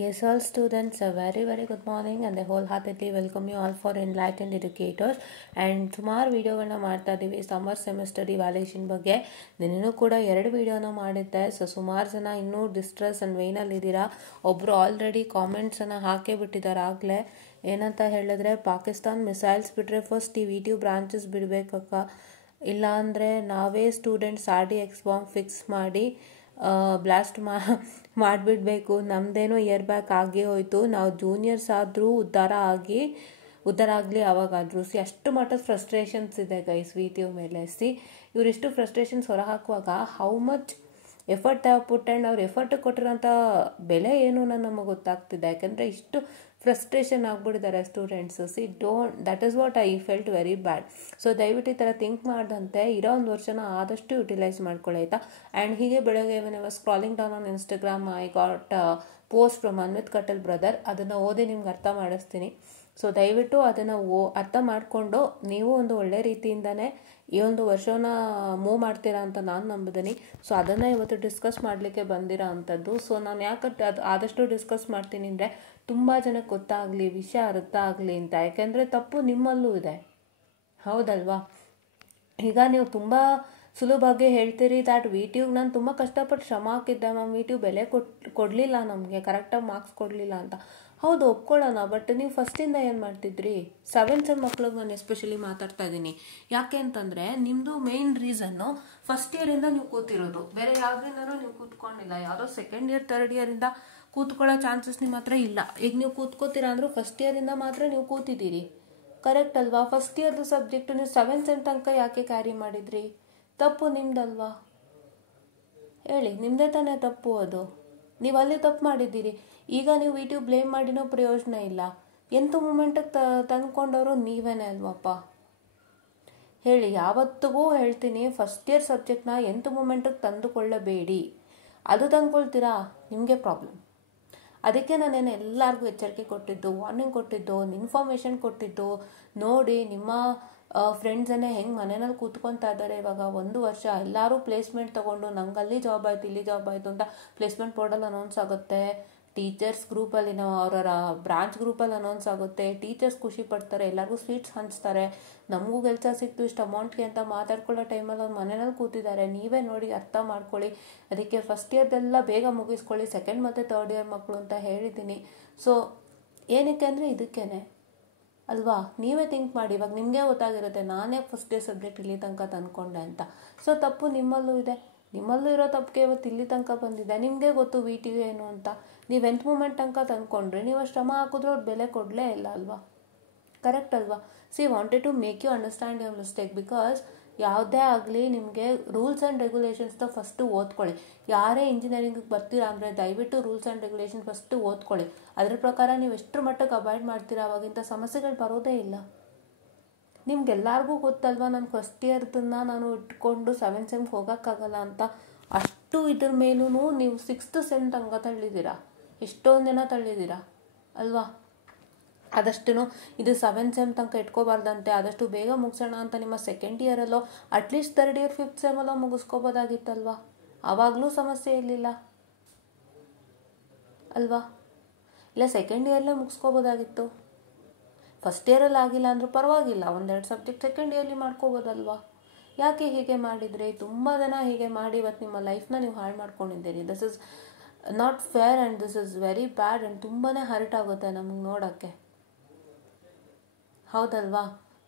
Yes, all students, a very good morning and I wholeheartedly welcome you all for Enlightened Educators. And ಸುಮಾರು ವಿಡಿಯೋಗಳನ್ನ ಮಾಡ್ತಾ ಇದ್ದೀವಿ summer semester evaluation ಬಗ್ಗೆ. ನಿನ್ನೆನೂ ಕೂಡ 2 ವಿಡಿಯೋನ ಮಾಡಿದ್ದೆ. ಸುಮಾರು ಜನ ಇನ್ನೂ ಡಿಸ್ಟ್ರೆಸ್ ಆ್ಯಂಡ್ ವೇನಲ್ಲಿ ಇದ್ದೀರಾ. ಒಬ್ಬರು ಆಲ್ರೆಡಿ ಕಾಮೆಂಟ್ಸನ್ನು ಹಾಕೇ ಬಿಟ್ಟಿದ್ದಾರೆ ಆಗಲೇ. ಏನಂತ ಹೇಳಿದ್ರೆ, ಪಾಕಿಸ್ತಾನ್ ಮಿಸೈಲ್ಸ್ ಬಿಟ್ಟರೆ ಫಸ್ಟ್ ಈ ವಿ2 ಬ್ರಾಂಚಸ್ ಬಿಡಬೇಕಕ್ಕ, ಇಲ್ಲಾಂದರೆ ನಾವೇ ಸ್ಟೂಡೆಂಟ್ಸ್ RDX ಬಾಂಬ್ ಫಿಕ್ಸ್ ಮಾಡಿ ಬ್ಲಾಸ್ಟ್ ಮಾಡಿಬಿಡ್ಬೇಕು. ನಮ್ಮದೇನೋ ಇಯರ್ ಬ್ಯಾಕ್ ಆಗಿ ಹೋಯಿತು, ನಾವು ಜೂನಿಯರ್ಸ್ ಆದರೂ ಉದ್ಧಾರ ಆಗಲಿ ಅವಾಗಾದರೂ. ಅಷ್ಟು ಮಟ್ಟದ ಫ್ರಸ್ಟ್ರೇಷನ್ಸ್ ಇದೆ ಗೈಸ್ ವಿ2 ಮೇಲೆ. ಇವರಿಷ್ಟು ಫ್ರಸ್ಟ್ರೇಷನ್ಸ್ ಹೊರಹಾಕುವಾಗ how much effort put and ಅವ್ರು ಎಫರ್ಟ್ ಕೊಟ್ಟಿರೋಂಥ ಬೆಲೆ ಏನು ನಮಗೆ ಗೊತ್ತಾಗ್ತಿದೆ. ಯಾಕೆಂದರೆ ಇಷ್ಟು ಫ್ರಸ್ಟ್ರೇಷನ್ ಆಗಿಬಿಟ್ಟಿದ್ದಾರೆ students. That is what I felt very bad. ದಯವಿಟ್ಟು ಈ ಥರ ಥಿಂಕ್ ಮಾಡ್ದಂತೆ ಇರೋ ಒಂದು ವರ್ಷನ ಆದಷ್ಟು ಯುಟಿಲೈಸ್ ಮಾಡ್ಕೊಳ್ಳಿ, ಆಯಿತಾ. ಆ್ಯಂಡ್ ಹೀಗೆ ಬೆಳಗ್ಗೆ scrolling down on Instagram I got post from Anvith Katal brother. ಅದನ್ನು ಓದಿ ನಿಮ್ಗೆ ಅರ್ಥ ಮಾಡಿಸ್ತೀನಿ. ದಯವಿಟ್ಟು ಅದನ್ನು ಅರ್ಥ ಮಾಡಿಕೊಂಡು ನೀವು ಒಂದು ಒಳ್ಳೆ ರೀತಿಯಿಂದನೇ ಈ ಒಂದು ವರ್ಷವನ್ನ ಮೂವ್ ಮಾಡ್ತೀರಾ ಅಂತ ನಾನು ನಂಬಿದ್ದೀನಿ. ಅದನ್ನು ಇವತ್ತು ಡಿಸ್ಕಸ್ ಮಾಡಲಿಕ್ಕೆ ಬಂದಿರೋ ಅಂಥದ್ದು. ನಾನು ಯಾಕೆ ಆದಷ್ಟು ಡಿಸ್ಕಸ್ ಮಾಡ್ತೀನಿ ಅಂದರೆ, ತುಂಬ ಜನಕ್ಕೆ ಗೊತ್ತಾಗಲಿ, ವಿಷಯ ಅರ್ಥ ಆಗಲಿ ಅಂತ. ಯಾಕೆಂದರೆ ತಪ್ಪು ನಿಮ್ಮಲ್ಲೂ ಇದೆ, ಹೌದಲ್ವಾ. ಈಗ ನೀವು ತುಂಬ ಸುಲಭವಾಗಿ ಹೇಳ್ತೀರಿ ದ್ಯಾಟ್ ವಿ2 ನಾನು ತುಂಬ ಕಷ್ಟಪಟ್ಟು ಶ್ರಮ ಹಾಕಿದ್ದೆ ಮ್ಯಾಮ್, ವಿ2 ಬೆಲೆ ಕೊಡಲಿಲ್ಲ, ನಮಗೆ ಕರೆಕ್ಟಾಗಿ ಮಾರ್ಕ್ಸ್ ಕೊಡಲಿಲ್ಲ ಅಂತ. ಹೌದು, ಒಪ್ಕೊಳ್ಳೋಣ. ಬಟ್ ನೀವು ಫಸ್ಟಿಂದ ಏನು ಮಾಡ್ತಿದ್ರಿ? 7th ಸೆಮ್ ಮಕ್ಳಿಗೆ ನಾನು ಎಸ್ಪೆಷಲಿ ಮಾತಾಡ್ತಾ ಇದ್ದೀನಿ. ಯಾಕೆ ಅಂತಂದರೆ, ನಿಮ್ಮದು ಮೇನ್ ರೀಸನ್ನು ಫಸ್ಟ್ ಇಯರಿಂದ ನೀವು ಕೂತಿರೋದು, ಬೇರೆ ಯಾವುದರಿಂದನೂ ನೀವು ಕೂತ್ಕೊಂಡಿಲ್ಲ. ಯಾವುದೋ ಸೆಕೆಂಡ್ ಇಯರ್ ಥರ್ಡ್ ಇಯರಿಂದ ಕೂತ್ಕೊಳ್ಳೋ ಚಾನ್ಸಸ್ ನಿಮ್ಮ ಹತ್ರ ಇಲ್ಲ. ಈಗ ನೀವು ಕೂತ್ಕೋತೀರಾ ಅಂದರೂ ಫಸ್ಟ್ ಇಯರಿಂದ ಮಾತ್ರ ನೀವು ಕೂತಿದ್ದೀರಿ, ಕರೆಕ್ಟ್ ಅಲ್ವಾ. ಫಸ್ಟ್ ಇಯರ್ದು ಸಬ್ಜೆಕ್ಟು ನೀವು 7th ಸೆಮ್ ತನಕ ಯಾಕೆ ಕ್ಯಾರಿ ಮಾಡಿದ್ರಿ? ತಪ್ಪು ನಿಮ್ದಲ್ವಾ? ಹೇಳಿ, ನಿಮ್ಮದೇ ತಾನೇ ತಪ್ಪು ಅದು. ನೀವು ಅಲ್ಲಿ ತಪ್ಪು ಮಾಡಿದ್ದೀರಿ. ಈಗ ನೀವು ವಿ2 ಬ್ಲೇಮ್ ಮಾಡಿನೋ ಪ್ರಯೋಜನ ಇಲ್ಲ. ಎಂಥ ಮೂಮೆಂಟಿಗೆ ತಂದ್ಕೊಂಡವರು ನೀವೇನೇ ಅಲ್ವಪ್ಪ. ಹೇಳಿ, ಯಾವತ್ತಿಗೂ ಹೇಳ್ತೀನಿ, ಫಸ್ಟ್ ಇಯರ್ ಸಬ್ಜೆಕ್ಟ್ನ ಎಂಥ ಮೂಮೆಂಟಿಗೆ ತಂದುಕೊಳ್ಳಬೇಡಿ. ಅದು ತಂದ್ಕೊಳ್ತೀರಾ, ನಿಮಗೆ ಪ್ರಾಬ್ಲಮ್. ಅದಕ್ಕೆ ನಾನೇನು ಎಲ್ಲರಿಗೂ ಎಚ್ಚರಿಕೆ ಕೊಟ್ಟಿದ್ದು, ವಾರ್ನಿಂಗ್ ಕೊಟ್ಟಿದ್ದು, ಇನ್ಫಾರ್ಮೇಷನ್ ಕೊಟ್ಟಿದ್ದು. ನೋಡಿ, ನಿಮ್ಮ ಫ್ರೆಂಡ್ಸನ್ನೇ ಹೆಂಗೆ ಮನೆಯಲ್ಲಿ ಕೂತ್ಕೊತಾ ಇದ್ದಾರೆ ಇವಾಗ 1 ವರ್ಷ. ಎಲ್ಲರೂ ಪ್ಲೇಸ್ಮೆಂಟ್ ತೊಗೊಂಡು ನಂಗೆ ಅಲ್ಲಿ ಜಾಬ್ ಆಯಿತು, ಇಲ್ಲಿ ಜಾಬ್ ಆಯಿತು ಅಂತ ಪ್ಲೇಸ್ಮೆಂಟ್ ಬೋರ್ಡಲ್ಲಿ ಅನೌನ್ಸ್ ಆಗುತ್ತೆ. ಟೀಚರ್ಸ್ ಗ್ರೂಪಲ್ಲಿ ಅವರ ಬ್ರಾಂಚ್ ಗ್ರೂಪಲ್ಲಿ ಅನೌನ್ಸ್ ಆಗುತ್ತೆ. ಟೀಚರ್ಸ್ ಖುಷಿ ಪಡ್ತಾರೆ, ಎಲ್ಲರಿಗೂ ಸ್ವೀಟ್ಸ್ ಹಂಚ್ತಾರೆ. ನಮಗೂ ಕೆಲಸ ಸಿಕ್ತು ಇಷ್ಟು ಅಮೌಂಟ್ಗೆ ಅಂತ ಮಾತಾಡ್ಕೊಳ್ಳೋ ಟೈಮಲ್ಲಿ ಅವ್ರು ಮನೆಯಲ್ಲಿ ಕೂತಿದ್ದಾರೆ. ನೀವೇ ನೋಡಿ, ಅರ್ಥ ಮಾಡ್ಕೊಳ್ಳಿ. ಅದಕ್ಕೆ ಫಸ್ಟ್ ಇಯರ್ದೆಲ್ಲ ಬೇಗ ಮುಗಿಸ್ಕೊಳ್ಳಿ, ಸೆಕೆಂಡ್ ಮತ್ತು ಥರ್ಡ್ ಇಯರ್ ಮಕ್ಕಳು ಅಂತ ಹೇಳಿದ್ದೀನಿ. ಏನಕ್ಕೆ ಅಂದರೆ ಇದಕ್ಕೇನೆ ಅಲ್ವಾ. ನೀವೇ ಥಿಂಕ್ ಮಾಡಿ. ಇವಾಗ ನಿಮಗೆ ಗೊತ್ತಾಗಿರುತ್ತೆ ನಾನೇ ಫಸ್ಟ್ ಇಯರ್ ಸಬ್ಜೆಕ್ಟ್ ಇಲ್ಲಿ ತನಕ ತಂದ್ಕೊಂಡೆ ಅಂತ. ತಪ್ಪು ನಿಮ್ಮಲ್ಲೂ ಇದೆ. ನಿಮ್ಮಲ್ಲೂ ಇರೋ ತಪ್ಪಿಗೆ ಇವತ್ತು ಇಲ್ಲಿ ತನಕ ಬಂದಿದೆ. ನಿಮಗೆ ಗೊತ್ತು ವಿ2 ಏನು ಅಂತ. ನೀವು ಎಂಥ ಮೂಮೆಂಟ್ ತನಕ ತಂದ್ಕೊಂಡ್ರಿ, ನೀವು ಶ್ರಮ ಹಾಕಿದ್ರೂ ಅವ್ರು ಬೆಲೆ ಕೊಡಲೇ ಇಲ್ಲ ಅಲ್ವಾ, ಕರೆಕ್ಟ್ ಅಲ್ವಾ. Wanted to make you understand your mistake. Because ಯಾವುದೇ ಆಗಲಿ ನಿಮಗೆ ರೂಲ್ಸ್ ಆ್ಯಂಡ್ ರೆಗ್ಯುಲೇಷನ್ಸ್ನ ಫಸ್ಟು ಓದ್ಕೊಳ್ಳಿ. ಯಾರೇ ಇಂಜಿನಿಯರಿಂಗಿಗೆ ಬರ್ತೀರಾ ಅಂದರೆ ದಯವಿಟ್ಟು ರೂಲ್ಸ್ ಆ್ಯಂಡ್ ರೆಗ್ಯುಲೇಷನ್ ಫಸ್ಟು ಓದ್ಕೊಳ್ಳಿ. ಅದ್ರ ಪ್ರಕಾರ ನೀವು ಎಷ್ಟರ ಮಟ್ಟಕ್ಕೆ ಅವಾಯ್ಡ್ ಮಾಡ್ತೀರಾ, ಅವಾಗಿಂತ ಸಮಸ್ಯೆಗಳು ಬರೋದೇ ಇಲ್ಲ. ನಿಮ್ಗೆಲ್ಲರಿಗೂ ಗೊತ್ತಲ್ವ, ನಾನು ಫಸ್ಟ್ ಇಯರ್ದನ್ನು ನಾನು ಇಟ್ಕೊಂಡು 7th ಸೆಮ್ಗೆ ಹೋಗೋಕ್ಕಾಗಲ್ಲ ಅಂತ. ಅಷ್ಟು ಇದ್ರ ಮೇಲೂ ನೀವು 6th ಸೆಮ್ ತನಕ ತಳ್ಳಿದ್ದೀರಾ, ಎಷ್ಟೊಂದು ಜನ ತಳ್ಳಿದ್ದೀರಾ ಅಲ್ವಾ. ಆದಷ್ಟು ಇದು 7th ಸೆಮ್ ತನಕ ಇಟ್ಕೋಬಾರ್ದಂತೆ, ಆದಷ್ಟು ಬೇಗ ಮುಗಿಸೋಣ ಅಂತ ನಿಮ್ಮ ಸೆಕೆಂಡ್ ಇಯರಲ್ಲೋ ಅಟ್ಲೀಸ್ಟ್ ಥರ್ಡ್ ಇಯರ್ 5th ಸೆಮಲ್ಲೋ ಮುಗಿಸ್ಕೋಬೋದಾಗಿತ್ತಲ್ವಾ. ಆವಾಗಲೂ ಸಮಸ್ಯೆ ಇರಲಿಲ್ಲ ಅಲ್ವಾ. ಇಲ್ಲ, ಸೆಕೆಂಡ್ ಇಯರ್ಲೇ ಮುಗಿಸ್ಕೋಬೋದಾಗಿತ್ತು. ಫಸ್ಟ್ ಇಯರಲ್ಲಿ ಆಗಿಲ್ಲ ಅಂದರೂ ಪರವಾಗಿಲ್ಲ, 1-2 ಸಬ್ಜೆಕ್ಟ್ ಸೆಕೆಂಡ್ ಇಯರ್ಲಿ ಮಾಡ್ಕೋಬೋದಲ್ವಾ. ಯಾಕೆ ಹೀಗೆ ಮಾಡಿದ್ರಿ? ತುಂಬ ಜನ ಹೀಗೆ ಮಾಡಿ ಇವತ್ತು ನಿಮ್ಮ ಲೈಫ್ನ ನೀವು ಹಾಳು ಮಾಡ್ಕೊಂಡಿದ್ದೀರಿ. This is not fair and this is very bad and ತುಂಬಾ ಹರ್ಟ್ ಆಗುತ್ತೆ ನಮಗೆ ನೋಡೋಕ್ಕೆ, ಹೌದಲ್ವಾ.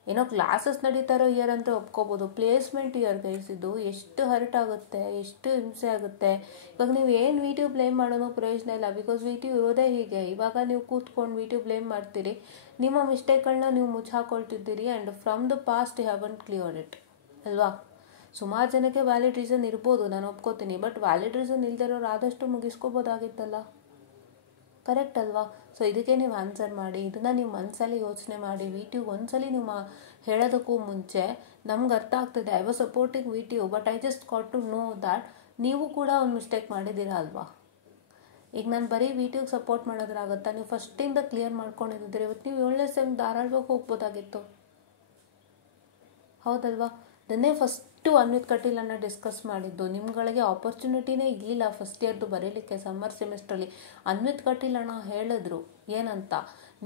ಏನೋ ಕ್ಲಾಸಸ್ ನಡೀತಾರೋ ಇಯರ್ ಅಂತ ಒಪ್ಕೋಬೋದು, ಪ್ಲೇಸ್ಮೆಂಟ್ ಇಯರ್ ಗೈಸ್ ಇದು. ಎಷ್ಟು ಹರ್ಟ್ ಆಗುತ್ತೆ, ಎಷ್ಟು ಹಿಂಸೆ ಆಗುತ್ತೆ. ಇವಾಗ ನೀವು ಏನು ವಿ2 ಬ್ಲೇಮ್ ಮಾಡೋದು ಪ್ರಯೋಜನ ಇಲ್ಲ. ಬಿಕಾಸ್ ವಿ2 ಇರೋದೇ ಹೀಗೆ. ಇವಾಗ ನೀವು ಕೂತ್ಕೊಂಡು ವಿ2 ಬ್ಲೇಮ್ ಮಾಡ್ತೀರಿ, ನಿಮ್ಮ ಮಿಸ್ಟೇಕ್ಗಳನ್ನ ನೀವು ಮುಚ್ಚಾಕೊಳ್ತಿದ್ದೀರಿ. And from the past you haven't cleared it ಅಲ್ವಾ. ಸುಮಾರು ಜನಕ್ಕೆ ವ್ಯಾಲಿಡ್ ರೀಸನ್ ಇರ್ಬೋದು, ನಾನು ಒಪ್ಕೋತೀನಿ. ಬಟ್ ವ್ಯಾಲಿಡ್ ರೀಸನ್ ಇಲ್ದಿರೋರು ಆದಷ್ಟು ಮುಗಿಸ್ಕೋಬೋದಾಗಿತ್ತಲ್ಲ, ಕರೆಕ್ಟ್ ಅಲ್ವಾ. ಇದಕ್ಕೆ ನೀವು ಆನ್ಸರ್ ಮಾಡಿ. ಇದನ್ನು ನೀವು ಮನಸ್ಸಲ್ಲಿ ಯೋಚನೆ ಮಾಡಿ. ವಿ2 ಒಂದ್ಸಲಿ ನೀವು ಹೇಳೋದಕ್ಕೂ ಮುಂಚೆ ನಮ್ಗೆ ಅರ್ಥ ಆಗ್ತದೆ, ಐ ವಾಸ್ ಸಪೋರ್ಟಿಂಗ್ ವಿ2 but I just got to know that ನೀವು ಕೂಡ ಒಂದು ಮಿಸ್ಟೇಕ್ ಮಾಡಿದ್ದೀರಾ ಅಲ್ವಾ. ಈಗ ನಾನು ಬರೀ ವಿ2ಗೆ ಸಪೋರ್ಟ್ ಮಾಡೋದ್ರಾಗುತ್ತಾ? ನೀವು ಫಸ್ಟಿಂದ ಕ್ಲಿಯರ್ ಮಾಡ್ಕೊಂಡಿದ್ದೀರಿ. ಇವತ್ತು ನೀವು 7ನೇ ಸೆಮ್ ಧಾರಾಳವಾಗಿ ಹೋಗ್ಬೋದಾಗಿತ್ತು, ಹೌದಲ್ವಾ. ಅದನ್ನೇ ಫಸ್ಟ್ ಇಷ್ಟು ಅನ್ವಿತ್ ಕಟೀಲನ್ನು ಡಿಸ್ಕಸ್ ಮಾಡಿದ್ದು. ನಿಮ್ಗಳಿಗೆ ಆಪರ್ಚುನಿಟಿನೇ ಇರಲಿಲ್ಲ ಫಸ್ಟ್ ಇಯರ್ದು ಬರೀಲಿಕ್ಕೆ ಸಮ್ಮರ್ ಸೆಮಿಸ್ಟ್ರಲ್ಲಿ. ಅನ್ವಿತ್ ಕಟೀಲ್ ಅಣ್ಣ ಹೇಳಿದ್ರು ಏನಂತ,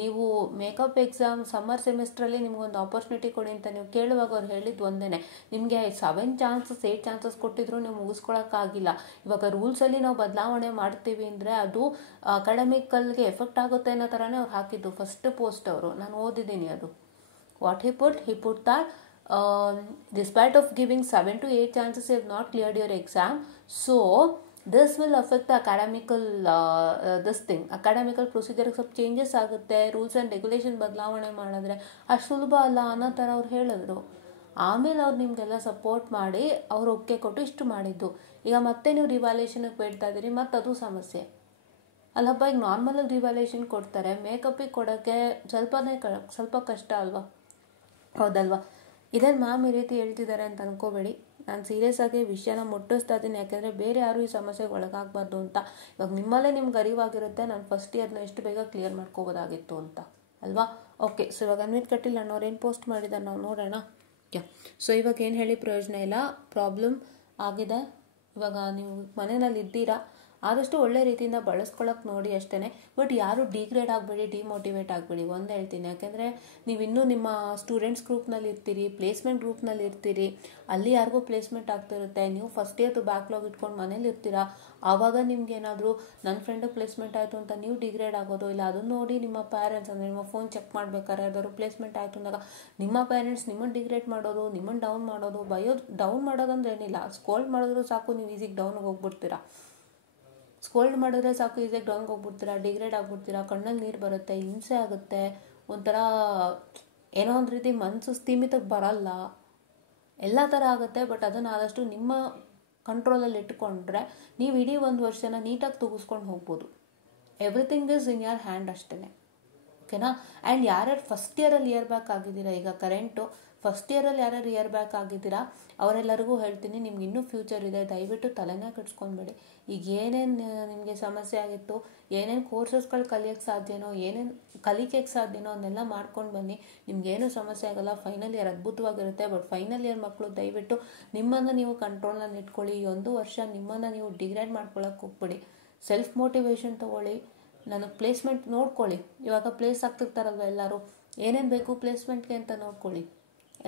ನೀವು ಮೇಕಪ್ ಎಕ್ಸಾಮ್ ಸಮ್ಮರ್ ಸೆಮಿಸ್ಟ್ರಲ್ಲಿ ನಿಮ್ಗೊಂದು ಆಪರ್ಚುನಿಟಿ ಕೊಡಿ ಅಂತ ನೀವು ಕೇಳುವಾಗ ಅವ್ರು ಹೇಳಿದ್ದು ಒಂದೇ, ನಿಮಗೆ 7 ಚಾನ್ಸಸ್ 8 ಚಾನ್ಸಸ್ ಕೊಟ್ಟಿದ್ರು ನೀವು ಮುಗಿಸ್ಕೊಳಕ್ಕಾಗಿಲ್ಲ. ಇವಾಗ ರೂಲ್ಸಲ್ಲಿ ನಾವು ಬದಲಾವಣೆ ಮಾಡ್ತೀವಿ ಅಂದರೆ ಅದು ಅಕಾಡೆಮಿಕಲ್ಗೆ ಎಫೆಕ್ಟ್ ಆಗುತ್ತೆ ಅನ್ನೋ ಥರನೇ ಅವ್ರು ಹಾಕಿದ್ದು ಫಸ್ಟ್ ಪೋಸ್ಟ್ ಅವರು. ನಾನು ಓದಿದ್ದೀನಿ ಅದು. What he put that despite of giving 7 to 8 chances you have not cleared your exam, so this will affect the academical academical procedure ಸ್ವಲ್ಪ ಚೇಂಜಸ್ ಆಗುತ್ತೆ, ರೂಲ್ಸ್ ಆ್ಯಂಡ್ ರೆಗ್ಯುಲೇಷನ್ ಬದಲಾವಣೆ ಮಾಡಿದ್ರೆ ಅಷ್ಟು ಸುಲಭ ಅಲ್ಲ ಅನ್ನೋ ಥರ ಅವ್ರು ಹೇಳಿದ್ರು. ಆಮೇಲೆ ಅವ್ರು ನಿಮಗೆಲ್ಲ ಸಪೋರ್ಟ್ ಮಾಡಿ ಅವ್ರು ಒಪ್ಪಿಗೆ ಕೊಟ್ಟು ಇಷ್ಟು ಮಾಡಿದ್ದು. ಈಗ ಮತ್ತೆ ನೀವು ರಿವ್ಯಾಲ್ಯೂಷನ್ಗೆ ಬೇಡ್ತಾ ಇದ್ದೀರಿ, ಮತ್ತು ಅದು ಸಮಸ್ಯೆ ಅಲ್ಲಪ್ಪ. ಈಗ ನಾರ್ಮಲಾಗಿ ರಿವ್ಯಾಲ್ಯೂಷನ್ ಕೊಡ್ತಾರೆ, ಮೇಕಪ್ಪಿಗೆ ಕೊಡೋಕ್ಕೆ ಸ್ವಲ್ಪ ಕಷ್ಟ ಅಲ್ವಾ, ಹೌದಲ್ವಾ? ಇದೇನು ಮ್ಯಾಮ್ ಈ ರೀತಿ ಹೇಳ್ತಿದ್ದಾರೆ ಅಂತ ಅನ್ಕೋಬೇಡಿ. ನಾನು ಸೀರಿಯಸ್ ಆಗಿ ವಿಷಯನ ಮುಟ್ಟಿಸ್ತಾ ಇದ್ದೀನಿ, ಯಾಕೆಂದರೆ ಬೇರೆ ಯಾರು ಈ ಸಮಸ್ಯೆಗೆ ಒಳಗಾಗಬಾರ್ದು ಅಂತ. ಇವಾಗ ನಿಮ್ಮಲ್ಲೇ ನಿಮ್ಗೆ ಅರಿವಾಗಿರುತ್ತೆ, ನಾನು ಫಸ್ಟ್ ಇಯರ್ನ ಎಷ್ಟು ಬೇಗ ಕ್ಲಿಯರ್ ಮಾಡ್ಕೋಬೋದಾಗಿತ್ತು ಅಂತ ಅಲ್ವಾ? ಓಕೆ, ಸೊ ಇವಾಗ ಅನ್ವಿತ್ ಕಟೀಲ್ ಅಣ್ಣವ್ರು ಏನು ಪೋಸ್ಟ್ ಮಾಡಿದ್ದಾರೆ ನಾವು ನೋಡೋಣ. ಸೊ ಇವಾಗ ಏನು ಹೇಳಿ ಪ್ರಯೋಜನ ಇಲ್ಲ, ಪ್ರಾಬ್ಲಮ್ ಆಗಿದೆ. ಇವಾಗ ನೀವು ಮನೆಯಲ್ಲಿ ಇದ್ದೀರಾ, ಆದಷ್ಟು ಒಳ್ಳೆ ರೀತಿಯಿಂದ ಬಳಸ್ಕೊಳಕ್ಕೆ ನೋಡಿ ಅಷ್ಟೇ. ಬಟ್ ಯಾರು ಡಿಗ್ರೇಡ್ ಆಗಬೇಡಿ, ಡಿಮೋಟಿವೇಟ್ ಆಗಬೇಡಿ, ಒಂದು ಹೇಳ್ತೀನಿ. ಯಾಕೆಂದರೆ ನೀವು ಇನ್ನೂ ನಿಮ್ಮ ಸ್ಟೂಡೆಂಟ್ಸ್ ಗ್ರೂಪ್ನಲ್ಲಿ ಇರ್ತೀರಿ, ಪ್ಲೇಸ್ಮೆಂಟ್ ಗ್ರೂಪ್ನಲ್ಲಿ ಇರ್ತೀರಿ, ಅಲ್ಲಿ ಯಾರಿಗೂ ಪ್ಲೇಸ್ಮೆಂಟ್ ಆಗ್ತಿರುತ್ತೆ. ನೀವು ಫಸ್ಟ್ ಇಯರ್ದು ಬ್ಯಾಕ್ಲಾಗ್ ಇಟ್ಕೊಂಡು ಮನೇಲಿ ಇರ್ತೀರಾ. ಆವಾಗ ನಿಮ್ಗೆ ಏನಾದರೂ ನನ್ನ ಫ್ರೆಂಡಿಗೆ ಪ್ಲೇಸ್ಮೆಂಟ್ ಆಯಿತು ಅಂತ ನೀವು ಡಿಗ್ರೇಡ್ ಆಗೋದು ಇಲ್ಲ. ಅದನ್ನು ನೋಡಿ ನಿಮ್ಮ ಪೇರೆಂಟ್ಸ್, ಅಂದರೆ ನಿಮ್ಮ ಫೋನ್ ಚೆಕ್ ಮಾಡ್ಬೇಕಾದ್ರೆ ಯಾವ್ದಾದ್ರು ಪ್ಲೇಸ್ಮೆಂಟ್ ಆಯಿತು ಅಂದಾಗ ನಿಮ್ಮ ಪೇರೆಂಟ್ಸ್ ನಿಮ್ಮನ್ನು ಡಿಗ್ರೇಡ್ ಮಾಡೋದು, ನಿಮ್ಮನ್ನು ಡೌನ್ ಮಾಡೋದು, ಡೌನ್ ಮಾಡೋದಂದ್ರೆ ಏನಿಲ್ಲ, ಸ್ಕೋಲ್ಡ್ ಮಾಡಿದ್ರು ಸಾಕು, ನೀವು ಈಸಿಗೆ ಡೌನ್ಗೆ ಹೋಗ್ಬಿಡ್ತೀರಾ. ಸ್ಕೋಲ್ಡ್ ಮಾಡಿದ್ರೆ ಸಾಕು, ಈಸಿಯಾಗಿ ಡೌನ್ಗೆ ಹೋಗ್ಬಿಡ್ತೀರಾ, ಡಿಗ್ರೇಡ್ ಆಗ್ಬಿಡ್ತೀರಾ, ಕಣ್ಣಲ್ಲಿ ನೀರು ಬರುತ್ತೆ, ಹಿಂಸೆ ಆಗುತ್ತೆ, ಒಂಥರ ಏನೋ ಒಂದು ರೀತಿ ಮನಸ್ಸು ಸ್ಥಿಮಿತಕ್ಕೆ ಬರಲ್ಲ, ಎಲ್ಲ ಥರ ಆಗುತ್ತೆ. ಬಟ್ ಅದನ್ನು ಆದಷ್ಟು ನಿಮ್ಮ ಕಂಟ್ರೋಲಲ್ಲಿ ಇಟ್ಕೊಂಡ್ರೆ ನೀವು ಇಡೀ ಒಂದು ವರ್ಷನ ನೀಟಾಗಿ ತೂಗಿಸ್ಕೊಂಡು ಹೋಗ್ಬೋದು. Everything is in your hand ಅಷ್ಟೇ, ಓಕೆನಾ? ಆ್ಯಂಡ್ ಯಾರ್ಯಾರು ಫಸ್ಟ್ ಇಯರಲ್ಲಿ ಇಯರ್ ಬ್ಯಾಕ್ ಆಗಿದ್ದೀರಾ, ಈಗ ಕರೆಂಟು ಫಸ್ಟ್ ಇಯರಲ್ಲಿ ಯಾರ್ಯಾರು ಇಯರ್ ಬ್ಯಾಕ್ ಆಗಿದ್ದೀರಾ ಅವರೆಲ್ಲರಿಗೂ ಹೇಳ್ತೀನಿ, ನಿಮ್ಗೆ ಇನ್ನೂ ಫ್ಯೂಚರ್ ಇದೆ, ದಯವಿಟ್ಟು ತಲೆನೇ ಕೆಡಿಸ್ಕೊಂಬೇಡಿ. ಈಗ ಏನೇನು ನಿಮಗೆ ಸಮಸ್ಯೆ ಆಗಿತ್ತು, ಏನೇನು ಕೋರ್ಸಸ್ಗಳು ಕಲಿಯೋಕ್ಕೆ ಸಾಧ್ಯನೋ, ಏನೇನು ಕಲಿಕೆಗೆ ಸಾಧ್ಯನೋ ಅದನ್ನೆಲ್ಲ ಮಾಡ್ಕೊಂಡು ಬನ್ನಿ, ನಿಮ್ಗೇನು ಸಮಸ್ಯೆ ಆಗೋಲ್ಲ. ಫೈನಲ್ ಇಯರ್ ಅದ್ಭುತವಾಗಿರುತ್ತೆ. ಬಟ್ ಫೈನಲ್ ಇಯರ್ ಮಕ್ಕಳು ದಯವಿಟ್ಟು ನಿಮ್ಮನ್ನು ನೀವು ಕಂಟ್ರೋಲ್ನಲ್ಲಿ ಇಟ್ಕೊಳ್ಳಿ. ಈ ಒಂದು ವರ್ಷ ನಿಮ್ಮನ್ನು ನೀವು ಡಿಗ್ರೇಡ್ ಮಾಡ್ಕೊಳ್ಳೋಕೆ ಹೋಗ್ಬಿಡಿ. ಸೆಲ್ಫ್ ಮೋಟಿವೇಶನ್ ತೊಗೊಳ್ಳಿ, ನನಗೆ ಪ್ಲೇಸ್ಮೆಂಟ್ ನೋಡ್ಕೊಳ್ಳಿ. ಇವಾಗ ಪ್ಲೇಸ್ ಆಗ್ತಿರ್ತಾರಲ್ವ ಎಲ್ಲರೂ, ಏನೇನು ಬೇಕು ಪ್ಲೇಸ್ಮೆಂಟ್ಗೆ ಅಂತ ನೋಡ್ಕೊಳ್ಳಿ.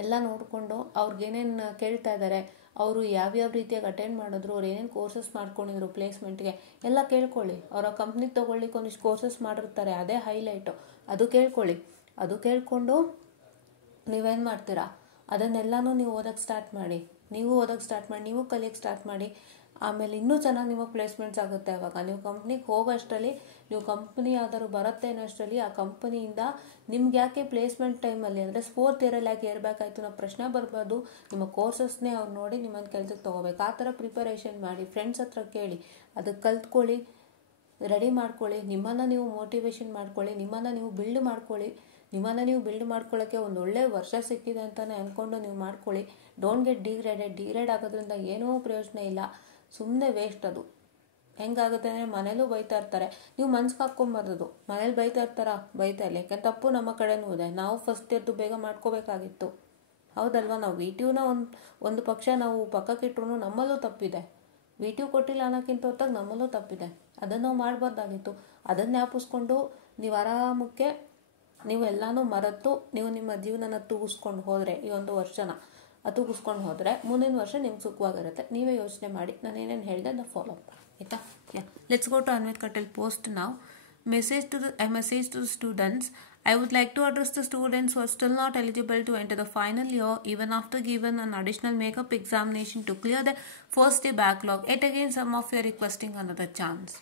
ಎಲ್ಲ ನೋಡಿಕೊಂಡು ಅವ್ರಿಗೇನೇನು ಕೇಳ್ತಾ ಇದ್ದಾರೆ, ಅವರು ಯಾವ್ಯಾವ ರೀತಿಯಾಗಿ ಅಟೆಂಡ್ ಮಾಡಿದ್ರು, ಅವ್ರು ಏನೇನು ಕೋರ್ಸಸ್ ಮಾಡ್ಕೊಂಡಿದ್ರು ಪ್ಲೇಸ್ಮೆಂಟ್ಗೆ ಎಲ್ಲ ಕೇಳ್ಕೊಳ್ಳಿ. ಅವರ ಕಂಪ್ನಿಗೆ ತೊಗೊಳ್ಳಿಕ್ಕೆ ಒಂದಿಷ್ಟು ಕೋರ್ಸಸ್ ಮಾಡಿರ್ತಾರೆ, ಅದೇ ಹೈಲೈಟು, ಅದು ಕೇಳ್ಕೊಳ್ಳಿ. ಅದು ಕೇಳಿಕೊಂಡು ನೀವೇನು ಮಾಡ್ತೀರಾ ಅದನ್ನೆಲ್ಲನೂ ನೀವು ಓದೋಕ್ಕೆ ಸ್ಟಾರ್ಟ್ ಮಾಡಿ, ನೀವು ಕಲಿಯೋಕ್ಕೆ ಸ್ಟಾರ್ಟ್ ಮಾಡಿ. ಆಮೇಲೆ ಇನ್ನೂ ಚೆನ್ನಾಗಿ ನಿಮಗೆ ಪ್ಲೇಸ್ಮೆಂಟ್ಸ್ ಆಗುತ್ತೆ. ಆವಾಗ ನೀವು ಕಂಪ್ನಿಗೆ ಹೋಗೋಷ್ಟರಲ್ಲಿ, ನೀವು ಕಂಪ್ನಿ ಯಾವ್ದಾದ್ರು ಬರುತ್ತೆ ಅನ್ನೋಷ್ಟರಲ್ಲಿ ಆ ಕಂಪನಿಯಿಂದ ನಿಮ್ಗೆ ಯಾಕೆ ಪ್ಲೇಸ್ಮೆಂಟ್ ಟೈಮಲ್ಲಿ ಅಂದರೆ 4th ಇಯರಲ್ಲಿ ಯಾಕೆ ಇರಬೇಕಾಯ್ತು ಅನ್ನೋ ಪ್ರಶ್ನೆ ಬರ್ಬೋದು. ನಿಮ್ಮ ಕೋರ್ಸಸ್ನೇ ಅವ್ರು ನೋಡಿ ನಿಮ್ಮನ್ನು ಕೆಲ್ಸಕ್ಕೆ ತೊಗೋಬೇಕು. ಆ ಥರ ಪ್ರಿಪರೇಷನ್ ಮಾಡಿ, ಫ್ರೆಂಡ್ಸ್ ಹತ್ರ ಕೇಳಿ, ಅದಕ್ಕೆ ಕಲ್ತ್ಕೊಳ್ಳಿ, ರೆಡಿ ಮಾಡ್ಕೊಳ್ಳಿ, ನಿಮ್ಮನ್ನು ನೀವು ಮೋಟಿವೇಶನ್ ಮಾಡ್ಕೊಳ್ಳಿ, ನಿಮ್ಮನ್ನು ನೀವು ಬಿಲ್ಡ್ ಮಾಡ್ಕೊಳ್ಳೋಕ್ಕೆ ಒಂದು ಒಳ್ಳೆ ವರ್ಷ ಸಿಕ್ಕಿದೆ ಅಂತಲೇ ಅಂದ್ಕೊಂಡು ನೀವು ಮಾಡ್ಕೊಳ್ಳಿ. ಡೋಂಟ್ ಗೆಟ್ ಡಿಗ್ರೇಡ್ ಆಗೋದ್ರಿಂದ ಏನೂ ಪ್ರಯೋಜನ ಇಲ್ಲ, ಸುಮ್ಮನೆ ವೇಸ್ಟ್. ಅದು ಹೆಂಗಾಗುತ್ತೆ ಅಂದರೆ ಮನೇಲೂ ಬೈತಾ ಇರ್ತಾರೆ, ನೀವು ಮನ್ಸಿಗೆ ಹಾಕ್ಕೊಂಬಾರ್ದು. ಮನೇಲಿ ಬೈತಾ ಇಲ್ಲ, ಯಾಕೆ ತಪ್ಪು ನಮ್ಮ ಕಡೆನೂ ಇದೆ. ನಾವು ಫಸ್ಟ್ ಇಯರ್ದು ಬೇಗ ಮಾಡ್ಕೋಬೇಕಾಗಿತ್ತು, ಹೌದಲ್ವಾ? ನಾವು VTUನ ಒಂದು ಪಕ್ಷ ನಾವು ಪಕ್ಕಕ್ಕಿಟ್ರು ನಮ್ಮಲ್ಲೂ ತಪ್ಪಿದೆ. VTU ಕೊಟ್ಟಿಲ್ಲ ಅನ್ನೋಕ್ಕಿಂತ ಹೊತ್ತಾಗ ನಮ್ಮಲ್ಲೂ ತಪ್ಪಿದೆ, ಅದನ್ನು ನಾವು ಮಾಡಬಾರ್ದಾಗಿತ್ತು. ಅದನ್ನು ಜ್ಞಾಪಿಸ್ಕೊಂಡು ನೀವು ಆರಾಮಕ್ಕೆ ನೀವು ಎಲ್ಲನೂ ಮರೆತು ನೀವು ನಿಮ್ಮ ಜೀವನನ ತೂಗಿಸ್ಕೊಂಡು ಹೋದರೆ, ಈ ಒಂದು ವರ್ಷನ ತೂಗಿಸ್ಕೊಂಡು ಹೋದರೆ ಮುಂದಿನ ವರ್ಷ ನಿಮ್ಗೆ ಸುಖವಾಗಿರುತ್ತೆ. ನೀವೇ ಯೋಚನೆ ಮಾಡಿ, ನಾನು ಏನೇನು ಹೇಳಿದೆ ಅದನ್ನ ಫಾಲೋ ಅಪ್ ಮಾಡಿ, ಆಯಿತಾ? Let's go to Anvith Kateel post now. Message to the students. I would like to address the students who are still not eligible to enter the final year even after given an additional makeup examination to clear the first day backlog. Yet again some of you are requesting another chance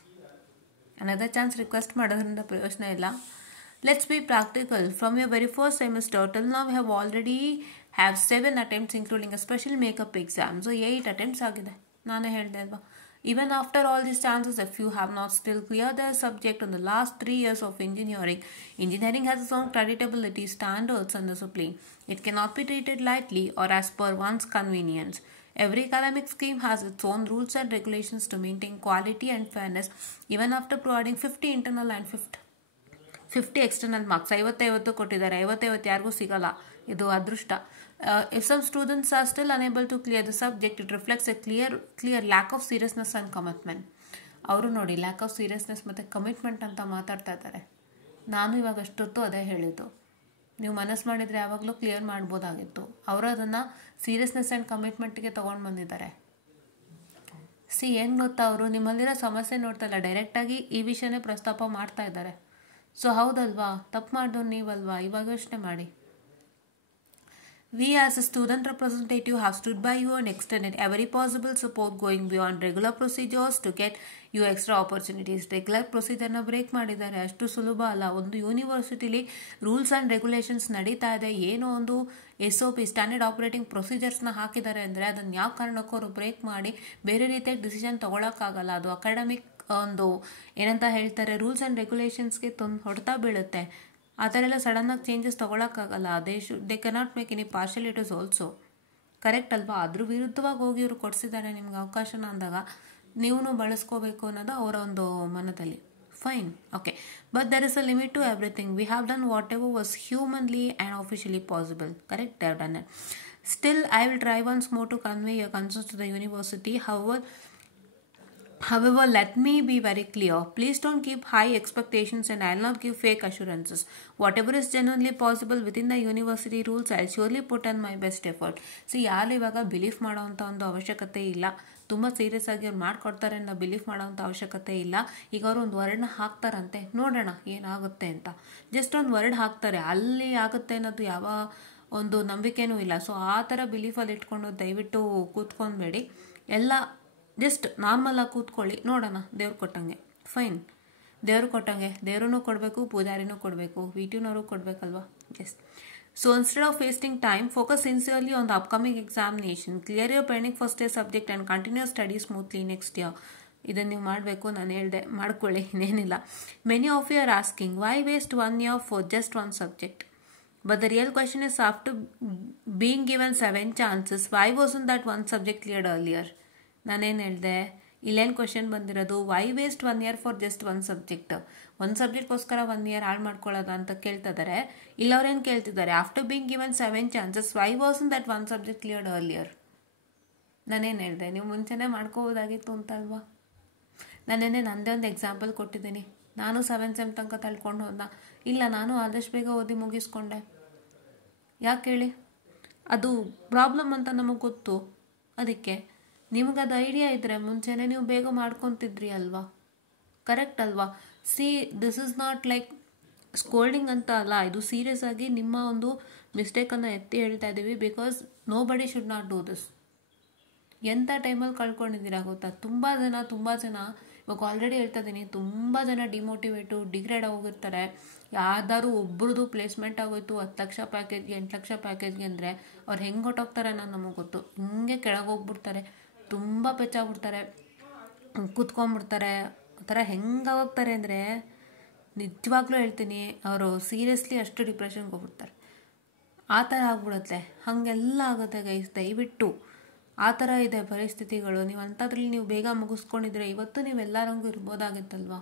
request ಮಾಡೋದ್ರಿಂದ ಪ್ರಯೋಜನ ಇಲ್ಲ. Let's be practical. From your very first semester till now we have already have 7 attempts including a special makeup exam. So 8 attempts ಆಗಿದೆ, ನಾನೇ ಹೇಳಿದೆ ಅಲ್ವಾ? Even after all these chances, if you have not still cleared the subject in the last 3 years of engineering has its own creditability, standards and discipline. It cannot be treated lightly or as per one's convenience. Every academic scheme has its own rules and regulations to maintain quality and fairness, even after providing 50 internal and 50 external marks, 50 ಕೊಟ್ಟಿದ್ದಾರೆ, 50 ಯಾರಿಗೂ ಸಿಗಲ್ಲ, ಇದು ಅದೃಷ್ಟ. If some students are still unable to clear the subject, it reflects a clear lack of seriousness and commitment. ಅವರು ನೋಡಿ lack of seriousness ಮತ್ತು commitment ಅಂತ ಮಾತಾಡ್ತಾ ಇದ್ದಾರೆ. ನಾನು ಇವಾಗ ಅಷ್ಟೊತ್ತು ಅದೇ ಹೇಳಿದ್ದು, ನೀವು ಮನಸ್ಸು ಮಾಡಿದರೆ ಯಾವಾಗಲೂ ಕ್ಲಿಯರ್ ಮಾಡ್ಬೋದಾಗಿತ್ತು. ಅವರು ಅದನ್ನು ಸೀರಿಯಸ್ನೆಸ್ ಆ್ಯಂಡ್ ಕಮಿಟ್ಮೆಂಟ್ಗೆ ತೊಗೊಂಡು ಬಂದಿದ್ದಾರೆ. ಏನು ಗೊತ್ತಾ, ಅವರು ನಿಮ್ಮಲ್ಲಿರೋ ಸಮಸ್ಯೆ ನೋಡ್ತಾ ಇಲ್ಲ, ಡೈರೆಕ್ಟಾಗಿ ಈ ವಿಷಯನೇ ಪ್ರಸ್ತಾಪ ಮಾಡ್ತಾ ಇದ್ದಾರೆ. ಸೊ ಹೌದಲ್ವಾ, ತಪ್ಪು ಮಾಡಿದವ್ರು ನೀವಲ್ವಾ, ಇವಾಗ ಯೋಚನೆ ಮಾಡಿ. We as a student representative have stood by you and extended every possible support going beyond regular procedures to get you extra opportunities. Regular ಪ್ರೊಸೀಜರ್ನ ಬ್ರೇಕ್ ಮಾಡಿದ್ದಾರೆ, ಅಷ್ಟು ಸುಲಭ ಅಲ್ಲ. ಒಂದು ಯೂನಿವರ್ಸಿಟಿಲಿ ರೂಲ್ಸ್ ಆ್ಯಂಡ್ ರೆಗ್ಯುಲೇಷನ್ಸ್ ನಡೀತಾ ಇದೆ, ಏನೋ ಒಂದು SOP ಸ್ಟ್ಯಾಂಡರ್ಡ್ ಆಪರೇಟಿಂಗ್ ಪ್ರೊಸೀಜರ್ಸ್ನ ಹಾಕಿದ್ದಾರೆ ಅಂದರೆ ಅದನ್ನು ಯಾವ ಕಾರಣಕ್ಕೂ ಅವರು ಬ್ರೇಕ್ ಮಾಡಿ ಬೇರೆ ರೀತಿಯಾಗಿ ಡಿಸಿಷನ್ ತೊಗೊಳಕ್ಕಾಗಲ್ಲ. ಅದು ಅಕಾಡೆಮಿಕ್ ಒಂದು ಏನಂತ ಹೇಳ್ತಾರೆ, ರೂಲ್ಸ್ ಆ್ಯಂಡ್ ರೆಗ್ಯುಲೇಷನ್ಸ್ಗೆ ಹೊಡೆತ ಬೀಳುತ್ತೆ. ಆ ಥರ ಎಲ್ಲ ಸಡನ್ನಾಗಿ ಚೇಂಜಸ್ ತೊಗೊಳಕ್ಕಾಗಲ್ಲ. They cannot make any partialities also. Correct ಅಲ್ವಾ? ಅದ್ರ ವಿರುದ್ಧವಾಗಿ ಹೋಗಿ ಇವರು ಕೊಡಿಸಿದ್ದಾರೆ ನಿಮ್ಗೆ ಅವಕಾಶನ ಅಂದಾಗ ನೀವು ಬಳಸ್ಕೋಬೇಕು ಅನ್ನೋದು ಅವರ ಒಂದು ಮನದಲ್ಲಿ. Fine, okay, but there is a limit to everything. We have done whatever was humanly and officially possible. Correct, they have done it. Still I will try once more to convey your concerns to the university. However, let me be very clear. Please don't keep high expectations and I will not give fake assurances. Whatever is genuinely possible within the university rules, I will surely put in my best effort. ಯಾರು ಇವಾಗ belief ಮಾಡೋವಂಥ ಒಂದು ಅವಶ್ಯಕತೆ ಇಲ್ಲ. ತುಂಬ serious ಆಗಿ ಅವ್ರು ಮಾಡಿಕೊಡ್ತಾರೆ ಅನ್ನೋ ಬಿಲೀಫ್ ಮಾಡೋವಂಥ ಅವಶ್ಯಕತೆ ಇಲ್ಲ. ಈಗ ಅವರು ಒಂದು ವರ್ಡ್ನ ಹಾಕ್ತಾರಂತೆ, ನೋಡೋಣ ಏನಾಗುತ್ತೆ ಅಂತ. ಜಸ್ಟ್ ಒಂದು ವರ್ಡ್ ಹಾಕ್ತಾರೆ, ಅಲ್ಲಿ ಆಗುತ್ತೆ ಅನ್ನೋದು ಯಾವ ಒಂದು ನಂಬಿಕೆನೂ ಇಲ್ಲ. ಸೊ ಆ ಥರ ಬಿಲೀಫಲ್ಲಿ ಇಟ್ಕೊಂಡು ದಯವಿಟ್ಟು ಕೂತ್ಕೊಂಡ್ಬೇಡಿ. ಎಲ್ಲ ಜಸ್ಟ್ ನಾರ್ಮಲಾಗಿ ಕೂತ್ಕೊಳ್ಳಿ, ನೋಡೋಣ ದೇವ್ರು ಕೊಟ್ಟಂಗೆ. ಫೈನ್, ದೇವ್ರು ಕೊಟ್ಟಂಗೆ ದೇವ್ರೂ ಕೊಡಬೇಕು, ಪೂಜಾರಿನೂ ಕೊಡಬೇಕು, VTನವರು ಕೊಡಬೇಕಲ್ವಾ. Yes. So instead of wasting time, focus sincerely on the upcoming examination. Clear your pending first year subject and continue study smoothly next year. ಇದನ್ನು ನೀವು ಮಾಡಬೇಕು, ನಾನು ಹೇಳಿದೆ, ಮಾಡ್ಕೊಳ್ಳಿ, ಇನ್ನೇನಿಲ್ಲ. Many of you are asking why waste 1 year for just 1 subject. But the real question is, after being given 7 chances, why wasn't that 1 subject cleared earlier? ನಾನೇನು ಹೇಳಿದೆ, ಇಲ್ಲೇನು ಕ್ವೆಶನ್ ಬಂದಿರೋದು, why waste 1 year for just 1 subject. 1 subjectಗೋಸ್ಕರ 1 year ಹಾಳು ಮಾಡ್ಕೊಳ್ಳೋದು ಅಂತ ಕೇಳ್ತಿದ್ದಾರೆ. ಇಲ್ಲವ್ರೇನು ಕೇಳ್ತಿದ್ದಾರೆ, after being given 7 chances, why wasn't that 1 subject cleared earlier. ನಾನೇನು ಹೇಳಿದೆ, ನೀವು ಮುಂಚೆನೇ ಮಾಡ್ಕೋಬೋದಾಗಿತ್ತು ಅಂತಲ್ವಾ. ನಾನೇನೇ ನನ್ನದೇ ಒಂದು ಎಕ್ಸಾಂಪಲ್ ಕೊಟ್ಟಿದ್ದೀನಿ. ನಾನು 7th sem ತನಕ ತಳ್ಕೊಂಡು ಹೋದ, ಇಲ್ಲ ನಾನು ಆದಷ್ಟು ಬೇಗ ಓದಿ ಮುಗಿಸ್ಕೊಂಡೆ. ಯಾಕೆ ಹೇಳಿ, ಅದು ಪ್ರಾಬ್ಲಮ್ ಅಂತ ನಮಗೆ ಗೊತ್ತು. ಅದಕ್ಕೆ ನಿಮಗದು ಐಡಿಯಾ ಇದ್ದರೆ ಮುಂಚೆನೇ ನೀವು ಬೇಗ ಮಾಡ್ಕೊತಿದ್ರಿ ಅಲ್ವಾ. ಕರೆಕ್ಟ್ ಅಲ್ವಾ. This is not like scolding ಅಂತ ಅಲ್ಲ, ಇದು ಸೀರಿಯಸ್ ಆಗಿ ನಿಮ್ಮ ಒಂದು ಮಿಸ್ಟೇಕನ್ನು ಎತ್ತಿ ಹೇಳ್ತಾ ಇದ್ದೀವಿ. ಬಿಕಾಸ್ ನೋ ಬಡಿ ಶುಡ್ ನಾಟ್ ಡೂ ದಿಸ್. ಎಂಥ ಟೈಮಲ್ಲಿ ಕಳ್ಕೊಂಡಿದ್ದೀರಾ ಗೊತ್ತಾ. ತುಂಬ ಜನ ಇವಾಗ ಆಲ್ರೆಡಿ ಹೇಳ್ತಾ ಇದ್ದೀನಿ, ತುಂಬ ಜನ ಡಿಮೋಟಿವೇಟು, ಡಿಗ್ರೇಡ್ ಆಗೋಗಿರ್ತಾರೆ. ಯಾವ್ದಾದ್ರು ಒಬ್ರದ್ದು ಪ್ಲೇಸ್ಮೆಂಟ್ ಆಗೋಯ್ತು 10 ಲಕ್ಷ ಪ್ಯಾಕೇಜ್ಗೆ, 8 ಲಕ್ಷ ಪ್ಯಾಕೇಜ್ಗೆ ಅಂದರೆ ಅವ್ರು ಹೆಂಗೆ ಹೊಟ್ಟೋಗ್ತಾರೆ ಅನ್ನೋದು ನಮಗೆ ಗೊತ್ತು. ಹಿಂಗೆ ಕೆಳಗೋಗ್ಬಿಡ್ತಾರೆ, ತುಂಬ ಪೆಚ್ಚಾಗ್ಬಿಡ್ತಾರೆ, ಕೂತ್ಕೊಂಡ್ಬಿಡ್ತಾರೆ. ಆ ಥರ ಹೆಂಗೆ ಹೋಗ್ತಾರೆ ಅಂದರೆ ನಿಜವಾಗ್ಲೂ ಹೇಳ್ತೀನಿ, ಅವರು ಸೀರಿಯಸ್ಲಿ ಅಷ್ಟು ಡಿಪ್ರೆಷನ್ಗೆ ಹೋಗ್ಬಿಡ್ತಾರೆ. ಆ ಥರ ಆಗ್ಬಿಡುತ್ತೆ. ಹಾಗೆಲ್ಲ ಆಗುತ್ತೆ ಗೈಸ್, ದಯವಿಟ್ಟು. ಆ ಥರ ಇದೆ ಪರಿಸ್ಥಿತಿಗಳು. ನೀವು ಅಂಥದ್ರಲ್ಲಿ ನೀವು ಬೇಗ ಮುಗಿಸ್ಕೊಂಡಿದ್ರೆ ಇವತ್ತು ನೀವು ಎಲ್ಲರಂಗೂ ಇರ್ಬೋದಾಗಿತ್ತಲ್ವ.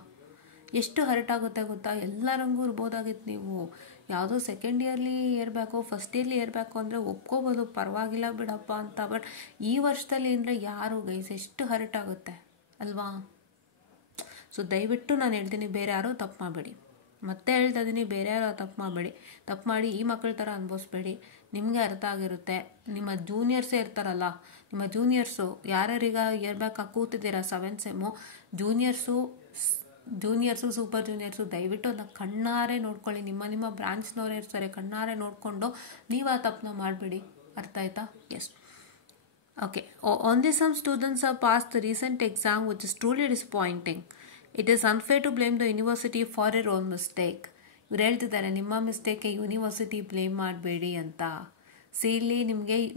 ಎಷ್ಟು ಹರ್ಟ್ ಆಗುತ್ತೆ ಗೊತ್ತಾ, ಎಲ್ಲರಂಗೂ ಇರ್ಬೋದಾಗಿತ್ತು. ನೀವು ಯಾವುದೋ ಸೆಕೆಂಡ್ ಇಯರ್ಲಿ ಇರಬೇಕು, ಫಸ್ಟ್ ಇಯರ್ಲಿ ಇರಬೇಕು ಅಂದರೆ ಒಪ್ಕೋಬೋದು, ಪರವಾಗಿಲ್ಲ ಬಿಡಪ್ಪ ಅಂತ. ಬಟ್ ಈ ವರ್ಷದಲ್ಲಿ ಅಂದರೆ ಯಾರು ಗೈಸ್, ಎಷ್ಟು ಹರ್ಟ್ ಆಗುತ್ತೆ ಅಲ್ವಾ. ಸೊ ದಯವಿಟ್ಟು ನಾನು ಹೇಳ್ತೀನಿ, ಬೇರೆ ಯಾರೂ ತಪ್ಪು ಮಾಡಬೇಡಿ. ಮತ್ತೆ ಹೇಳ್ತಾ ಇದ್ದೀನಿ, ಬೇರೆ ಯಾರು ತಪ್ಪು ಮಾಡಬೇಡಿ. ತಪ್ಪು ಮಾಡಿ ಈ ಮಕ್ಕಳ ಥರ ಅನುಭವಿಸ್ಬೇಡಿ. ನಿಮಗೆ ಅರ್ಥ ಆಗಿರುತ್ತೆ. ನಿಮ್ಮ ಜೂನಿಯರ್ಸೇ ಇರ್ತಾರಲ್ಲ, ನಿಮ್ಮ ಜೂನಿಯರ್ಸು ಯಾರ್ಯಾರೀಗ ಇರ್ಬೇಕಾಗಿ ಕೂತಿದ್ದೀರಾ 7th sem, juniors super juniors ದಯವಿಟ್ಟು ಅದನ್ನ ಕಣ್ಣಾರೆ ನೋಡ್ಕೊಳ್ಳಿ. ನಿಮ್ಮ ಬ್ರಾಂಚ್ನವರೇ ಇರ್ತಾರೆ, ಕಣ್ಣಾರೆ ನೋಡಿಕೊಂಡು ನೀವು ಆ ತಪ್ಪನ್ನ ಮಾಡಬೇಡಿ. ಅರ್ಥ ಆಯ್ತಾ? Yes. Okay. Only some students have passed the recent exam, which is truly disappointing. It is unfair to blame the university for your own mistake. ಇವ್ರು ಹೇಳ್ತಿದ್ದಾರೆ, ನಿಮ್ಮ ಮಿಸ್ಟೇಕ್ಗೆ ಯೂನಿವರ್ಸಿಟಿ ಬ್ಲೇಮ್ ಮಾಡಬೇಡಿ ಅಂತ. ಇಲ್ಲಿ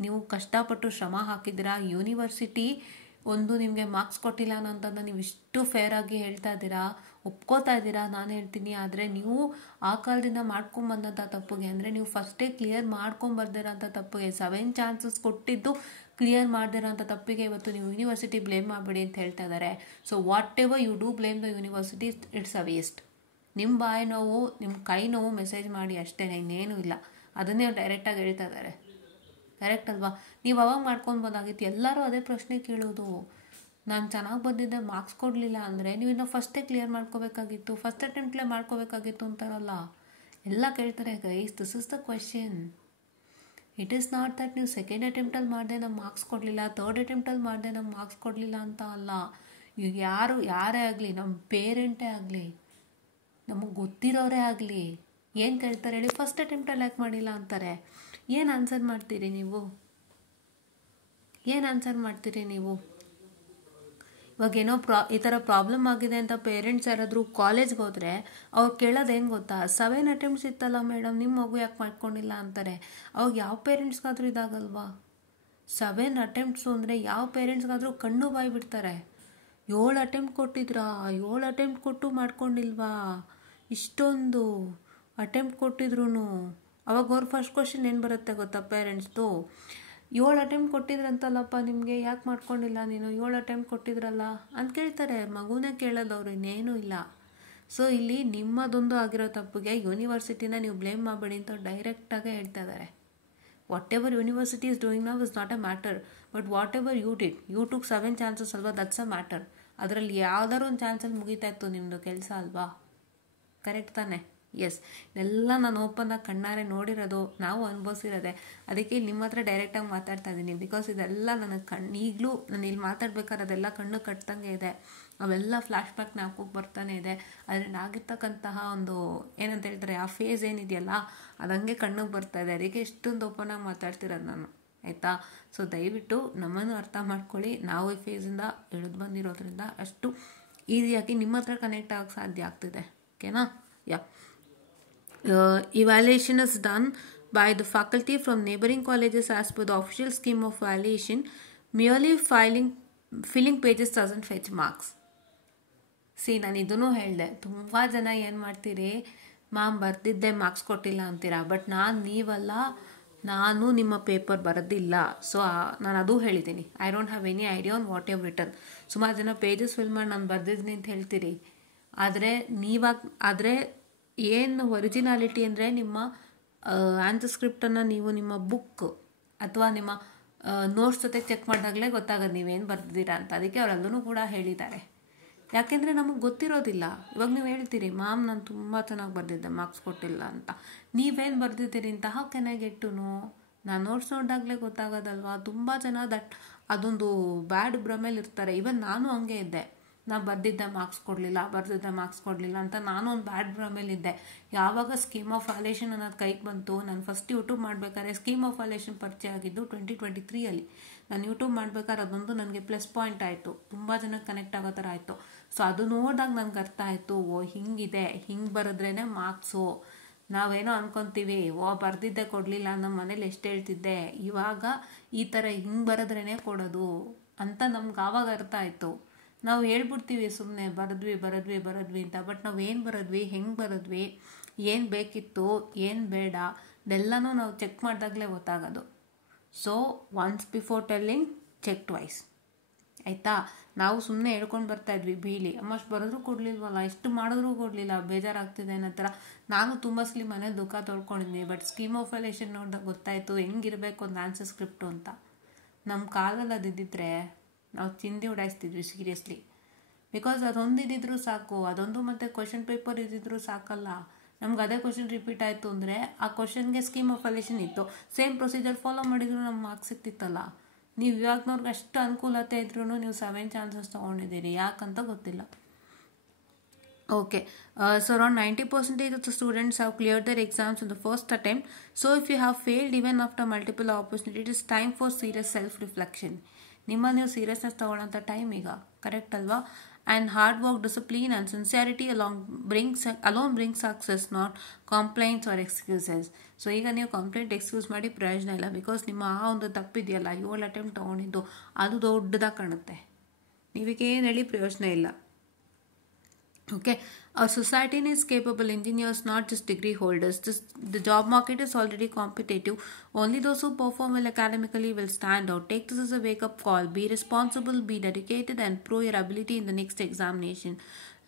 ನೀವು ಕಷ್ಟಪಟ್ಟು ಶ್ರಮ ಹಾಕಿದ್ದೀರಾ, ಯೂನಿವರ್ಸಿಟಿ ಒಂದು ನಿಮಗೆ ಮಾರ್ಕ್ಸ್ ಕೊಟ್ಟಿಲ್ಲ ಅನ್ನೋಂಥದ್ದನ್ನ ನೀವು ಇಷ್ಟು ಫೇರಾಗಿ ಹೇಳ್ತಾ ಇದ್ದೀರಾ, ಒಪ್ಕೋತಾ ಇದ್ದೀರಾ. ನಾನು ಹೇಳ್ತೀನಿ, ಆದರೆ ನೀವು ಆ ಕಾಲದಿಂದ ಮಾಡ್ಕೊಂಬಂದಂಥ ತಪ್ಪಿಗೆ, ಅಂದರೆ ನೀವು ಫಸ್ಟೇ ಕ್ಲಿಯರ್ ಮಾಡ್ಕೊಂಬರ್ದಿರೋಂಥ ತಪ್ಪಿಗೆ, 7 chances ಕೊಟ್ಟಿದ್ದು ಕ್ಲಿಯರ್ ಮಾಡ್ದಿರೋಂಥ ತಪ್ಪಿಗೆ ಇವತ್ತು ನೀವು ಯೂನಿವರ್ಸಿಟಿ ಬ್ಲೇಮ್ ಮಾಡಬೇಡಿ ಅಂತ ಹೇಳ್ತಾ ಇದ್ದಾರೆ. So whatever you do blame the university, it's a waste. ನಿಮ್ಮ ಬಾಯಿ ನೋವು ನಿಮ್ಮ ಕೈ ನೋವು ಮೆಸೇಜ್ ಮಾಡಿ ಅಷ್ಟೇ, ಇನ್ನೇನೂ ಇಲ್ಲ. ಅದನ್ನೇ ಡೈರೆಕ್ಟಾಗಿ ಹೇಳ್ತಾ ಇದ್ದಾರೆ. ಕರೆಕ್ಟ್ ಅಲ್ವಾ? ನೀವು ಅವಾಗ ಮಾಡ್ಕೊಬೋದಾಗಿತ್ತು. ಎಲ್ಲರೂ ಅದೇ ಪ್ರಶ್ನೆ ಕೇಳೋದು. ನಾನು ಚೆನ್ನಾಗಿ ಬಂದಿದ್ದೆ, ಮಾರ್ಕ್ಸ್ ಕೊಡಲಿಲ್ಲ ಅಂದರೆ ನೀವು ಇನ್ನೂ ಫಸ್ಟೇ ಕ್ಲಿಯರ್ ಮಾಡ್ಕೋಬೇಕಾಗಿತ್ತು, ಫಸ್ಟ್ ಅಟೆಂಪ್ಟ್ಲೇ ಮಾಡ್ಕೋಬೇಕಾಗಿತ್ತು ಅಂತಾರಲ್ಲ. ಎಲ್ಲ ಕೇಳ್ತಾರೆ guys, this is the question. It is not that ನೀವು ಸೆಕೆಂಡ್ ಅಟೆಂಪ್ಟಲ್ಲಿ ಮಾಡಿದೆ ನಮ್ಗೆ ಮಾರ್ಕ್ಸ್ ಕೊಡಲಿಲ್ಲ, ಥರ್ಡ್ ಅಟೆಂಪ್ಟಲ್ಲಿ ಮಾಡಿದೆ ನಮ್ಗೆ ಮಾರ್ಕ್ಸ್ ಕೊಡಲಿಲ್ಲ ಅಂತ ಅಲ್ಲ. ಈಗ ಯಾರೇ ಆಗಲಿ, ನಮ್ಮ ಪೇರೆಂಟೇ ಆಗಲಿ, ನಮಗೆ ಗೊತ್ತಿರೋರೇ ಆಗಲಿ, ಏನು ಕೇಳ್ತಾರೆ ಹೇಳಿ, ಫಸ್ಟ್ ಅಟೆಂಪ್ಟಲ್ಲಿ ಯಾಕೆ ಮಾಡಿಲ್ಲ ಅಂತಾರೆ. ಏನು ಆನ್ಸರ್ ಮಾಡ್ತೀರಿ ನೀವು? ಇವಾಗೇನೋ ಈ ಥರ ಪ್ರಾಬ್ಲಮ್ ಆಗಿದೆ ಅಂತ ಪೇರೆಂಟ್ಸ್ ಯಾರಾದರೂ ಕಾಲೇಜ್ಗೆ ಹೋದರೆ ಅವ್ರು ಕೇಳೋದು ಏನು ಗೊತ್ತಾ, 7 ಅಟೆಂಪ್ಟ್ಸ್ ಇತ್ತಲ್ಲ ಮೇಡಮ್, ನಿಮ್ಮ ಮಗು ಯಾಕೆ ಮಾಡ್ಕೊಂಡಿಲ್ಲ ಅಂತಾರೆ. ಅವಾಗ ಯಾವ ಪೇರೆಂಟ್ಸ್ಗಾದರೂ ಇದಾಗಲ್ವಾ? 7 ಅಟೆಂಪ್ಟ್ಸು ಅಂದರೆ ಯಾವ ಪೇರೆಂಟ್ಸ್ಗಾದರೂ ಕಣ್ಣು ಬಾಯಿ ಬಿಡ್ತಾರೆ. 7 ಅಟೆಂಪ್ಟ್ ಕೊಟ್ಟಿದ್ರಾ, 7 ಅಟೆಂಪ್ಟ್ ಕೊಟ್ಟು ಮಾಡ್ಕೊಂಡಿಲ್ವಾ, ಇಷ್ಟೊಂದು ಅಟೆಂಪ್ಟ್ ಕೊಟ್ಟಿದ್ರು ಅವಾಗ ಅವ್ರ ಫಸ್ಟ್ ಕ್ವಶನ್ ಏನು ಬರುತ್ತೆ ಗೊತ್ತಾ ಪೇರೆಂಟ್ಸ್ದು, 7 ಅಟೆಂಪ್ಟ್ ಕೊಟ್ಟಿದ್ರಂತಲ್ಲಪ್ಪ ನಿಮಗೆ, ಯಾಕೆ ಮಾಡ್ಕೊಂಡಿಲ್ಲ ನೀನು, 7 ಅಟೆಂಪ್ಟ್ ಕೊಟ್ಟಿದ್ರಲ್ಲ ಅಂತ ಕೇಳ್ತಾರೆ. ಮಗುನೇ ಕೇಳೋದವ್ರು, ಇನ್ನೇನೂ ಇಲ್ಲ. ಸೊ ಇಲ್ಲಿ ನಿಮ್ಮದೊಂದು ಆಗಿರೋ ತಪ್ಪಿಗೆ ಯೂನಿವರ್ಸಿಟಿನ ನೀವು ಬ್ಲೇಮ್ ಮಾಡಬೇಡಿ ಅಂತ ಡೈರೆಕ್ಟಾಗೇ ಹೇಳ್ತಾ ಇದ್ದಾರೆ. Whatever university is doing now is not a matter, but whatever you did, you took 7 chances ಅಲ್ವಾ, ದಟ್ಸ್ ಅ ಮ್ಯಾಟರ್. ಅದರಲ್ಲಿ ಯಾವ್ದಾದ್ರು ಒಂದು ಚಾನ್ಸಲ್ಲಿ ಮುಗಿತಾ ಇತ್ತು ನಿಮ್ಮದು ಕೆಲಸ ಅಲ್ವಾ? ಕರೆಕ್ಟ್ ತಾನೆ? ಎಸ್, ಇದೆಲ್ಲ ನಾನು ಓಪನ್ನಾಗಿ ಕಣ್ಣಾರೆ ನೋಡಿರೋದು, ನಾವು ಅನುಭವಿಸಿರೋದೆ. ಅದಕ್ಕೆ ನಿಮ್ಮ ಹತ್ರ ಡೈರೆಕ್ಟಾಗಿ ಮಾತಾಡ್ತಾ ಇದ್ದೀನಿ. ಬಿಕಾಸ್ ಇದೆಲ್ಲ ನನಗೆ ಈಗಲೂ ನಾನು ಇಲ್ಲಿ ಮಾತಾಡ್ಬೇಕಾದ್ರೆ ಅದೆಲ್ಲ ಕಣ್ಣು ಕಟ್ಟಂಗೆ ಇದೆ. ಅವೆಲ್ಲ ಫ್ಲ್ಯಾಶ್ ಬ್ಯಾಕ್ ಜ್ಞಾಪಕಕ್ಕೆ ಬರ್ತಾನೆ ಇದೆ. ಅದರಿಂದ ಆಗಿರ್ತಕ್ಕಂತಹ ಒಂದು ಏನಂತ ಹೇಳ್ತಾರೆ, ಆ ಫೇಸ್ ಏನಿದೆಯಲ್ಲ ಅದು ಹಂಗೆ ಕಣ್ಣಿಗೆ ಬರ್ತಾ ಇದೆ. ಅದಕ್ಕೆ ಇಷ್ಟೊಂದು ಓಪನಾಗಿ ಮಾತಾಡ್ತಿರೋದು ನಾನು, ಆಯಿತಾ? ಸೊ ದಯವಿಟ್ಟು ನಮ್ಮನ್ನು ಅರ್ಥ ಮಾಡ್ಕೊಳ್ಳಿ. ನಾವು ಈ ಫೇಸಿಂದ ಇಳಿದು ಬಂದಿರೋದ್ರಿಂದ ಅಷ್ಟು ಈಸಿಯಾಗಿ ನಿಮ್ಮ ಹತ್ರ ಕನೆಕ್ಟ್ ಆಗೋಕ್ಕೆ ಸಾಧ್ಯ ಆಗ್ತಿದೆ. ಓಕೆನಾ? ಯಾ. Evaluation is done by the faculty from neighboring colleges as per the official scheme of evaluation. Merely filling pages doesn't fetch marks. ನಾನು ಇದನ್ನು ಹೇಳಿದೆ. ತುಂಬ ಜನ ಏನು ಮಾಡ್ತೀರಿ, ಮ್ಯಾಮ್ ಬರ್ದಿದ್ದೆ ಮಾರ್ಕ್ಸ್ ಕೊಟ್ಟಿಲ್ಲ ಅಂತೀರಾ. ಬಟ್ ನಾನು ನಿಮ್ಮ ಪೇಪರ್ ಬರೋದಿಲ್ಲ. ಸೊ ನಾನು ಅದು ಹೇಳಿದ್ದೀನಿ, I don't have any idea on what you return. ಸುಮಾರು ಜನ ಪೇಜಸ್ ಫಿಲ್ ಮಾಡಿ ನಾನು ಬರ್ದಿದ್ದೀನಿ ಅಂತ ಹೇಳ್ತೀರಿ. ಆದರೆ ಏನು ಒರಿಜಿನಾಲಿಟಿ ಅಂದರೆ ನಿಮ್ಮ ಆನ್ಸರ್ ಸ್ಕ್ರಿಪ್ಟನ್ನು ನೀವು ನಿಮ್ಮ ಬುಕ್ ಅಥವಾ ನಿಮ್ಮ ನೋಟ್ಸ್ ಜೊತೆಗೆ ಚೆಕ್ ಮಾಡಿದಾಗಲೇ ಗೊತ್ತಾಗೋದು ನೀವೇನು ಬರ್ದಿದ್ದೀರಾ ಅಂತ. ಅದಕ್ಕೆ ಅವರೆಲ್ಲರೂ ಕೂಡ ಹೇಳಿದ್ದಾರೆ. ಯಾಕೆಂದರೆ ನಮಗೆ ಗೊತ್ತಿರೋದಿಲ್ಲ. ಇವಾಗ ನೀವು ಹೇಳ್ತೀರಿ, ಮ್ಯಾಮ್ ನಾನು ತುಂಬ ಚೆನ್ನಾಗಿ ಬರ್ದಿದ್ದೆ, ಮಾರ್ಕ್ಸ್ ಕೊಟ್ಟಿಲ್ಲ ಅಂತ. ನೀವೇನು ಬರ್ದಿದ್ದೀರಿ ಅಂತ how can I get to know? ನಾನು ನೋಟ್ಸ್ ನೋಡಿದಾಗಲೇ ಗೊತ್ತಾಗೋದಲ್ವಾ? ತುಂಬ ಜನ ಅದೊಂದು ಬ್ಯಾಡ್ ಭ್ರಮೇಲಿ ಇರ್ತಾರೆ. ಇವನ್ ನಾನು ಹಂಗೆ ಇದ್ದೆ, ನಾನು ಬರ್ದಿದ್ದೆ ಮಾರ್ಕ್ಸ್ ಕೊಡಲಿಲ್ಲ ಅಂತ ನಾನು ಒಂದು ಬ್ಯಾಡ್ ಭ್ರಮೇಲಿದ್ದೆ. ಯಾವಾಗ ಸ್ಕೀಮ್ ಆಫ್ ವ್ಯಾಲ್ಯೂಯೇಷನ್ ಅನ್ನೋದು ಕೈಗೆ ಬಂತು, ನಾನು ಫಸ್ಟ್ ಯೂಟ್ಯೂಬ್ ಮಾಡಬೇಕಾದ್ರೆ ಸ್ಕೀಮ್ ಆಫ್ ವ್ಯಾಲ್ಯೂಯೇಷನ್ ಪರಿಚಯ ಆಗಿದ್ದು 2023 ನಾನು ಯೂಟ್ಯೂಬ್ ಮಾಡಬೇಕಾದ್ರೆ ಅದೊಂದು ನನಗೆ ಪ್ಲಸ್ ಪಾಯಿಂಟ್ ಆಯಿತು, ತುಂಬ ಜನಕ್ಕೆ ಕನೆಕ್ಟ್ ಆಗೋ ಥರ ಆಯಿತು. ಸೊ ಅದು ನೋಡಿದಾಗ ನನಗೆ ಅರ್ಥ ಆಯಿತು, ಹಿಂಗಿದೆ, ಹಿಂಗೆ ಬರೆದ್ರೇ ಮಾರ್ಕ್ಸು. ನಾವೇನೋ ಅನ್ಕೊತೀವಿ, ಬರ್ದಿದ್ದೆ ಕೊಡಲಿಲ್ಲ, ನಮ್ಮ ಮನೇಲಿ ಎಷ್ಟು ಹೇಳ್ತಿದ್ದೆ, ಇವಾಗ ಈ ಥರ ಹಿಂಗೆ ಬರೆದ್ರೇ ಕೊಡೋದು ಅಂತ ನಮ್ಗೆ ಆವಾಗ ಅರ್ಥ ಆಯಿತು. ನಾವು ಹೇಳ್ಬಿಡ್ತೀವಿ ಸುಮ್ಮನೆ ಬರದ್ವಿ ಅಂತ. ಬಟ್ ನಾವು ಏನು ಬರೆದ್ವಿ, ಹೆಂಗೆ ಬರೆದ್ವಿ, ಏನು ಬೇಕಿತ್ತು, ಏನು ಬೇಡ, ಇದೆಲ್ಲನೂ ನಾವು ಚೆಕ್ ಮಾಡಿದಾಗಲೇ ಗೊತ್ತಾಗೋದು. So once before telling, check twice, ಆಯಿತಾ? ನಾವು ಸುಮ್ಮನೆ ಹೇಳ್ಕೊಂಡು ಬರ್ತಾಯಿದ್ವಿ ಬೀಲಿ, ಅಮ್ಮಷ್ಟು ಬರೋದ್ರೂ ಕೊಡಲಿಲ್ವಲ್ಲ, ಎಷ್ಟು ಮಾಡಿದ್ರೂ ಕೊಡಲಿಲ್ಲ, ಬೇಜಾರಾಗ್ತಿದೆ ಅನ್ನೋ ಥರ. ನಾನು ತುಂಬ ಸಲ ಮನೆ ದುಃಖ ತೊಳ್ಕೊಂಡಿದ್ದೀನಿ. ಬಟ್ ಸ್ಕೀಮ್ ಆಫ್ ವ್ಯಾಲ್ಯೂಯೇಷನ್ ನೋಡಿದಾಗ ಗೊತ್ತಾಯಿತು ಹೆಂಗಿರಬೇಕು ಒಂದು ಆನ್ಸರ್ ಸ್ಕ್ರಿಪ್ಟು ಅಂತ. ನಮ್ಮ ಕಾಲದಲ್ಲಿ ಅದಿದ್ದಿದ್ರೆ ನಾವು ಚಿಂದಿ ಉಡಾಯಿಸ್ತಿದ್ವಿ ಸೀರಿಯಸ್ಲಿ. ಬಿಕಾಸ್ ಅದೊಂದಿದ್ರೂ ಸಾಕು, ಅದೊಂದು ಮತ್ತು ಕ್ವಶನ್ ಪೇಪರ್ ಇದ್ದಿದ್ರು ಸಾಕಲ್ಲ. ನಮ್ಗೆ ಅದೇ ಕ್ವಶನ್ ರಿಪೀಟ್ ಆಯಿತು ಅಂದರೆ ಆ ಕ್ವಶನ್ಗೆ ಸ್ಕೀಮ್ ಆಫ್ ವ್ಯಾಲ್ಯೂಯೇಷನ್ ಇತ್ತು, ಸೇಮ್ ಪ್ರೊಸೀಜರ್ ಫಾಲೋ ಮಾಡಿದ್ರು ನಮ್ಗೆ ಮಾರ್ಕ್ಸ್ ಸಿಕ್ತಿತ್ತಲ್ಲ. ನೀವು ಇವಾಗ್ನವ್ರಿಗೆ ಅಷ್ಟು ಅನುಕೂಲತೆ ಇದ್ರೂ ನೀವು 7 ಚಾನ್ಸಸ್ ತೊಗೊಂಡಿದ್ದೀರಿ, ಯಾಕಂತ ಗೊತ್ತಿಲ್ಲ. Okay, so around 90% of the students have cleared their exams in the first attempt. So if you have failed even after multiple opportunities, it is time for serious self-reflection. ನೀವು seriousness ತಗೊಳ್ಳೋಂಥ time ಈಗ, correct ಅಲ್ವಾ? And hard work, discipline and sincerity alone bring success, not complaints or excuses. So ಈಗ ನೀವು complaint excuse ಮಾಡಿ ಪ್ರಯೋಜನ ಇಲ್ಲ. Because ನಿಮ್ಮ ಆ ಒಂದು ತಪ್ಪಿದೆಯಲ್ಲ, 7 ಅಟೆಂಪ್ಟ್ ತೊಗೊಂಡಿದ್ದು ಅದು ದೊಡ್ಡದಾಗಿ ಕಾಣುತ್ತೆ. ನೀವೀಗೇನು ಹೇಳಿ ಪ್ರಯೋಜನ ಇಲ್ಲ. Okay, our society needs capable engineers, not just degree holders. The job market is already competitive. Only those who perform well academically will stand out. Take this as a wake-up call. Be responsible, be dedicated, and prove your ability in the next examination.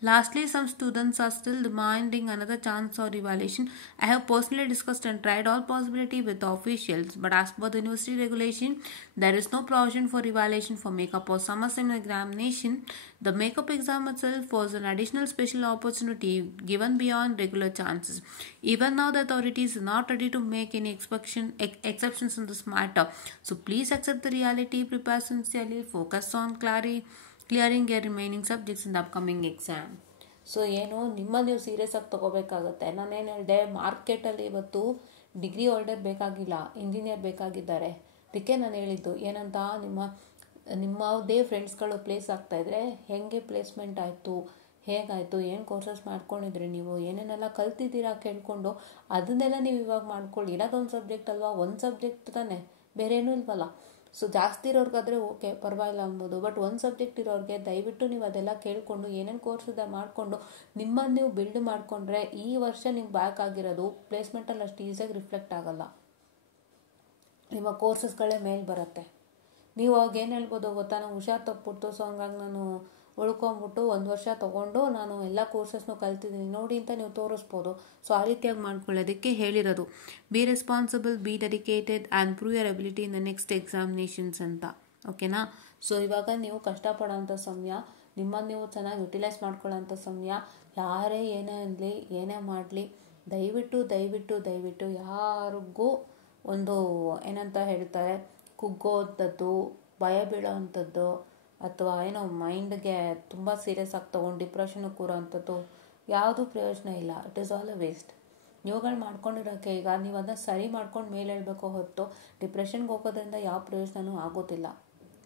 Lastly, some students are still demanding another chance or evaluation. I have personally discussed and tried all possibility with the officials, but as per the university regulation, there is no provision for evaluation for makeup or summer sem examination. The makeup exam itself was an additional special opportunity given beyond regular chances. Even now, the authorities are not ready to make any exceptions in this matter. So please accept the reality, prepare sincerely, focus on clearing your remaining subjects in the upcoming exam. So ಏನು ನಿಮ್ಮ ನೀವು serious ಆಗಿ ತೊಗೋಬೇಕಾಗತ್ತೆ. ನಾನೇನು ಹೇಳಿದೆ, ಮಾರ್ಕೆಟಲ್ಲಿ ಇವತ್ತು degree holder ಬೇಕಾಗಿಲ್ಲ, engineer ಬೇಕಾಗಿದ್ದಾರೆ. ಅದಕ್ಕೆ ನಾನು ಹೇಳಿದ್ದು ಏನಂತ, ನಿಮ್ಮದೇ ಫ್ರೆಂಡ್ಸ್ಗಳು ಪ್ಲೇಸ್ ಆಗ್ತಾಯಿದ್ರೆ ಹೇಗೆ ಪ್ಲೇಸ್ಮೆಂಟ್ ಆಯಿತು, ಹೇಗಾಯಿತು, ಏನು ಕೋರ್ಸಸ್ ಮಾಡ್ಕೊಂಡಿದ್ರಿ, ನೀವು ಏನೇನೆಲ್ಲ ಕಲ್ತಿದ್ದೀರಾ ಕೇಳಿಕೊಂಡು ಅದನ್ನೆಲ್ಲ ನೀವು ಇವಾಗ ಮಾಡ್ಕೊಳ್ಳಿ. ಇರೋದೊಂದು ಸಬ್ಜೆಕ್ಟ್ ಅಲ್ವಾ, ಒಂದು ಸಬ್ಜೆಕ್ಟ್ ತಾನೇ, ಬೇರೆ ಏನೂ ಇಲ್ವಲ್ಲ. ಸೊ ಜಾಸ್ತಿ ಇರೋರ್ಗಾದರೆ ಓಕೆ ಪರವಾಗಿಲ್ಲ ಅನ್ಬೋದು, ಬಟ್ ಒಂದು ಸಬ್ಜೆಕ್ಟ್ ಇರೋರಿಗೆ ದಯವಿಟ್ಟು ನೀವು ಅದೆಲ್ಲ ಕೇಳಿಕೊಂಡು ಏನೇನು ಕೋರ್ಸ್ ಇದೆ ಮಾಡಿಕೊಂಡು ನಿಮ್ಮನ್ನು ನೀವು ಬಿಲ್ಡ್ ಮಾಡಿಕೊಂಡ್ರೆ ಈ ವರ್ಷ ನಿಮ್ಗೆ ಬ್ಯಾಕ್ ಆಗಿರೋದು ಪ್ಲೇಸ್ಮೆಂಟಲ್ಲಿ ಅಷ್ಟು ಈಸಿಯಾಗಿ ರಿಫ್ಲೆಕ್ಟ್ ಆಗೋಲ್ಲ. ನಿಮ್ಮ ಕೋರ್ಸಸ್ಗಳೇ ಮೇಲೆ ಬರುತ್ತೆ. ನೀವು ಅವಾಗ ಏನು ಹೇಳ್ಬೋದು ಗೊತ್ತಾ, ನಾವು ಹುಷಾರು ತಪ್ಪಿಬಿಟ್ಟು, ಸೊ ಹಂಗಾಗಿ ನಾನು ಉಳ್ಕೊಂಬಿಟ್ಟು 1 ವರ್ಷ ತೊಗೊಂಡು ನಾನು ಎಲ್ಲ ಕೋರ್ಸಸ್ನೂ ಕಲ್ತಿದ್ದೀನಿ ನೋಡಿ ಅಂತ ನೀವು ತೋರಿಸ್ಬೋದು. ಸೊ ಆ ರೀತಿಯಾಗಿ ಮಾಡ್ಕೊಳ್ಳೋದಕ್ಕೆ ಹೇಳಿರೋದು. Be responsible, be dedicated and prove your ability in the next examinations ಅಂತ. ಓಕೆನಾ? ಸೊ ಇವಾಗ ನೀವು ಕಷ್ಟಪಡೋಂಥ ಸಮಯ, ನಿಮ್ಮನ್ನು ನೀವು ಚೆನ್ನಾಗಿ ಯುಟಿಲೈಸ್ ಮಾಡ್ಕೊಳ್ಳೋಂಥ ಸಮಯ. ಯಾರೇ ಏನೇ ಅನ್ನಲಿ, ಏನೇ ಮಾಡಲಿ, ದಯವಿಟ್ಟು ದಯವಿಟ್ಟು ದಯವಿಟ್ಟು ಯಾರಿಗೂ ಒಂದು ಏನಂತ ಹೇಳ್ತಾರೆ, ಕುಗ್ಗೋವಂಥದ್ದು, ಭಯ ಬೀಳೋವಂಥದ್ದು, ಅಥವಾ ಏನೋ ಮೈಂಡ್ಗೆ ತುಂಬ ಸೀರಿಯಸ್ ಆಗಿ ತೊಗೊಂಡು ಡಿಪ್ರೆಷನ್ಗೆ ಕೂರೋವಂಥದ್ದು ಯಾವುದೂ ಪ್ರಯೋಜನ ಇಲ್ಲ. It is all a waste. ನೀವುಗಳು ಮಾಡ್ಕೊಂಡಿರೋಕ್ಕೆ ಈಗ ನೀವು ಅದನ್ನ ಸರಿ ಮಾಡ್ಕೊಂಡು ಮೇಲೆ ಹೇಳಬೇಕು ಹೊತ್ತು ಡಿಪ್ರೆಷನ್ಗೆ ಹೋಗೋದ್ರಿಂದ ಯಾವ ಪ್ರಯೋಜನವೂ ಆಗೋದಿಲ್ಲ.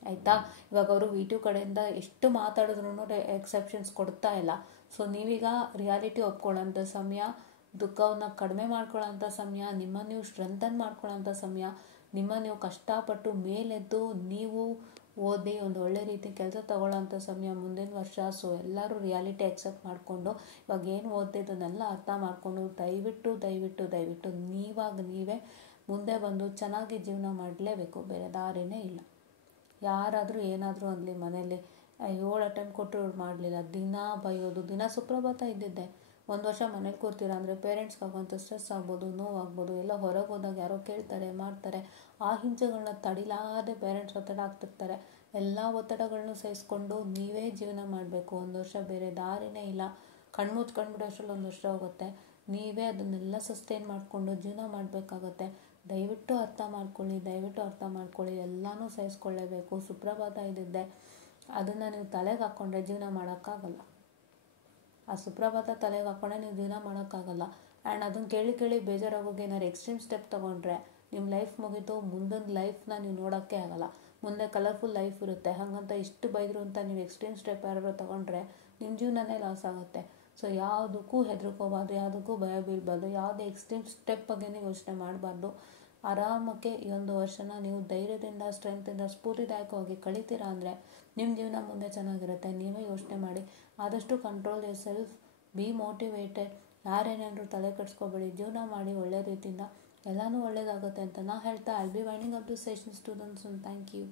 ಆಯಿತಾ? ಇವಾಗ ಅವರು V2 ಕಡೆಯಿಂದ ಎಷ್ಟು ಮಾತಾಡಿದ್ರೂ ಎಕ್ಸೆಪ್ಷನ್ಸ್ ಕೊಡ್ತಾ ಇಲ್ಲ. ಸೊ ನೀವೀಗ ರಿಯಾಲಿಟಿ ಒಪ್ಕೊಳ್ಳೋಂಥ ಸಮಯ, ದುಃಖವನ್ನು ಕಡಿಮೆ ಮಾಡ್ಕೊಳ್ಳೋಂಥ ಸಮಯ, ನಿಮ್ಮನ್ನು ನೀವು ಸ್ಟ್ರೆಂಥನ್ ಮಾಡ್ಕೊಳ್ಳೋಂಥ ಸಮಯ, ನಿಮ್ಮನ್ನು ನೀವು ಕಷ್ಟಪಟ್ಟು ಮೇಲೆದ್ದು ನೀವು ಓದಿ ಒಂದು ಒಳ್ಳೆ ರೀತಿ ಕೆಲಸ ತಗೊಳ್ಳೋಂಥ ಸಮಯ ಮುಂದಿನ ವರ್ಷ. ಸೊ ಎಲ್ಲರೂ ರಿಯಾಲಿಟಿ ಎಕ್ಸೆಪ್ಟ್ ಮಾಡಿಕೊಂಡು ಇವಾಗ ಏನು ಓದಿದ್ದನ್ನೆಲ್ಲ ಅರ್ಥ ಮಾಡಿಕೊಂಡು ದಯವಿಟ್ಟು ದಯವಿಟ್ಟು ದಯವಿಟ್ಟು ನೀವೇ ಮುಂದೆ ಬಂದು ಚೆನ್ನಾಗಿ ಜೀವನ ಮಾಡಲೇಬೇಕು. ಬೇರೆ ದಾರಿನೇ ಇಲ್ಲ. ಯಾರಾದರೂ ಏನಾದರೂ ಅನ್ನಲಿ, ಮನೇಲಿ 7 ಅಟೆಂಪ್ಟ್ ಕೊಟ್ಟರು ಮಾಡಲಿಲ್ಲ, ದಿನ ಬೈಯೋದು, ದಿನ ಸುಪ್ರಭಾತ ಇದ್ದಿದ್ದೆ. 1 ವರ್ಷ ಮನೇಲಿ ಕೂರ್ತೀರ ಅಂದರೆ ಪೇರೆಂಟ್ಸ್ಗೆ ಆಗುವಂಥ ಸ್ಟ್ರೆಸ್ ಆಗ್ಬೋದು, ನೋವಾಗ್ಬೋದು. ಎಲ್ಲ ಹೊರಗೆ ಹೋದಾಗ ಯಾರೋ ಕೇಳ್ತಾರೆ, ಮಾಡ್ತಾರೆ. ಆ ಹಿಂಸೆಗಳನ್ನ ತಡಿಲಾದೆ ಪೇರೆಂಟ್ಸ್ ಒತ್ತಡ ಆಗ್ತಿರ್ತಾರೆ. ಎಲ್ಲ ಒತ್ತಡಗಳನ್ನೂ ಸಹಿಸ್ಕೊಂಡು ನೀವೇ ಜೀವನ ಮಾಡಬೇಕು 1 ವರ್ಷ. ಬೇರೆ ದಾರಿನೇ ಇಲ್ಲ. ಕಣ್ಮುಚ್ಕೊಂಡ್ಬಿಡೋಷ್ಟ್ರಲ್ಲಿ 1 ವರ್ಷ ಹೋಗುತ್ತೆ. ನೀವೇ ಅದನ್ನೆಲ್ಲ ಸಸ್ಟೈನ್ ಮಾಡಿಕೊಂಡು ಜೀವನ ಮಾಡಬೇಕಾಗತ್ತೆ. ದಯವಿಟ್ಟು ಅರ್ಥ ಮಾಡ್ಕೊಳ್ಳಿ. ಎಲ್ಲನೂ ಸಹಿಸ್ಕೊಳ್ಳೇಬೇಕು. ಸುಪ್ರಭಾತ ಇದ್ದಿದ್ದೆ, ಅದನ್ನು ನೀವು ತಲೆಗೆ ಹಾಕ್ಕೊಂಡ್ರೆ ಜೀವನ ಮಾಡೋಕ್ಕಾಗಲ್ಲ. ಆ ಸುಪ್ರಭಾತ ತಲೆಗೆ ಹಾಕ್ಕೊಂಡ್ರೆ ನೀವು ಜೀವನ ಮಾಡೋಕ್ಕಾಗಲ್ಲ. ಆ್ಯಂಡ್ ಅದನ್ನು ಕೇಳಿ ಬೇಜಾರಾಗೋಗಿ ಏನಾದ್ರು ಎಕ್ಸ್ಟ್ರೀಮ್ ಸ್ಟೆಪ್ ತೊಗೊಂಡ್ರೆ ನಿಮ್ಮ ಲೈಫ್ ಮುಗಿದು ಮುಂದಿನ ಲೈಫ್ನ ನೀವು ನೋಡೋಕ್ಕೆ ಆಗಲ್ಲ. ಮುಂದೆ ಕಲರ್ಫುಲ್ ಲೈಫ್ ಇರುತ್ತೆ. ಹಾಗಂತ ಇಷ್ಟು ಬೈದರು ಅಂತ ನೀವು ಎಕ್ಸ್ಟ್ರೀಮ್ ಸ್ಟೆಪ್ ಯಾರು ತೊಗೊಂಡ್ರೆ ನಿಮ್ಮ ಜೀವನನೇ ಲಾಸ್ ಆಗುತ್ತೆ. ಸೊ ಯಾವುದಕ್ಕೂ ಹೆದರ್ಕೋಬಾರ್ದು, ಯಾವುದಕ್ಕೂ ಭಯ ಬೀಳಬಾರ್ದು, ಯಾವುದೇ ಎಕ್ಸ್ಟ್ರೀಮ್ ಸ್ಟೆಪ್ ಬಗ್ಗೆನೇ ಯೋಚನೆ ಮಾಡಬಾರ್ದು. ಆರಾಮಕ್ಕೆ ಈ 1 ವರ್ಷನ ನೀವು ಧೈರ್ಯದಿಂದ, ಸ್ಟ್ರೆಂತಿಂದ, ಸ್ಫೂರ್ತಿದಾಯಕವಾಗಿ ಕಳೀತೀರಾ ಅಂದರೆ ನಿಮ್ಮ ಜೀವನ ಮುಂದೆ ಚೆನ್ನಾಗಿರುತ್ತೆ. ನೀವೇ ಯೋಚನೆ ಮಾಡಿ. ಆದಷ್ಟು control yourself, be motivated. ಯಾರೇನಾದರೂ ತಲೆ ಕೆಡಿಸ್ಕೋಬೇಡಿ, ಜೀವನ ಮಾಡಿ ಒಳ್ಳೆ ರೀತಿಯಿಂದ. ಎಲ್ಲನೂ ಒಳ್ಳೇದಾಗುತ್ತೆ ಅಂತ ನಾ ಹೇಳ್ತಾ, I will be winding up this session students. Thank you.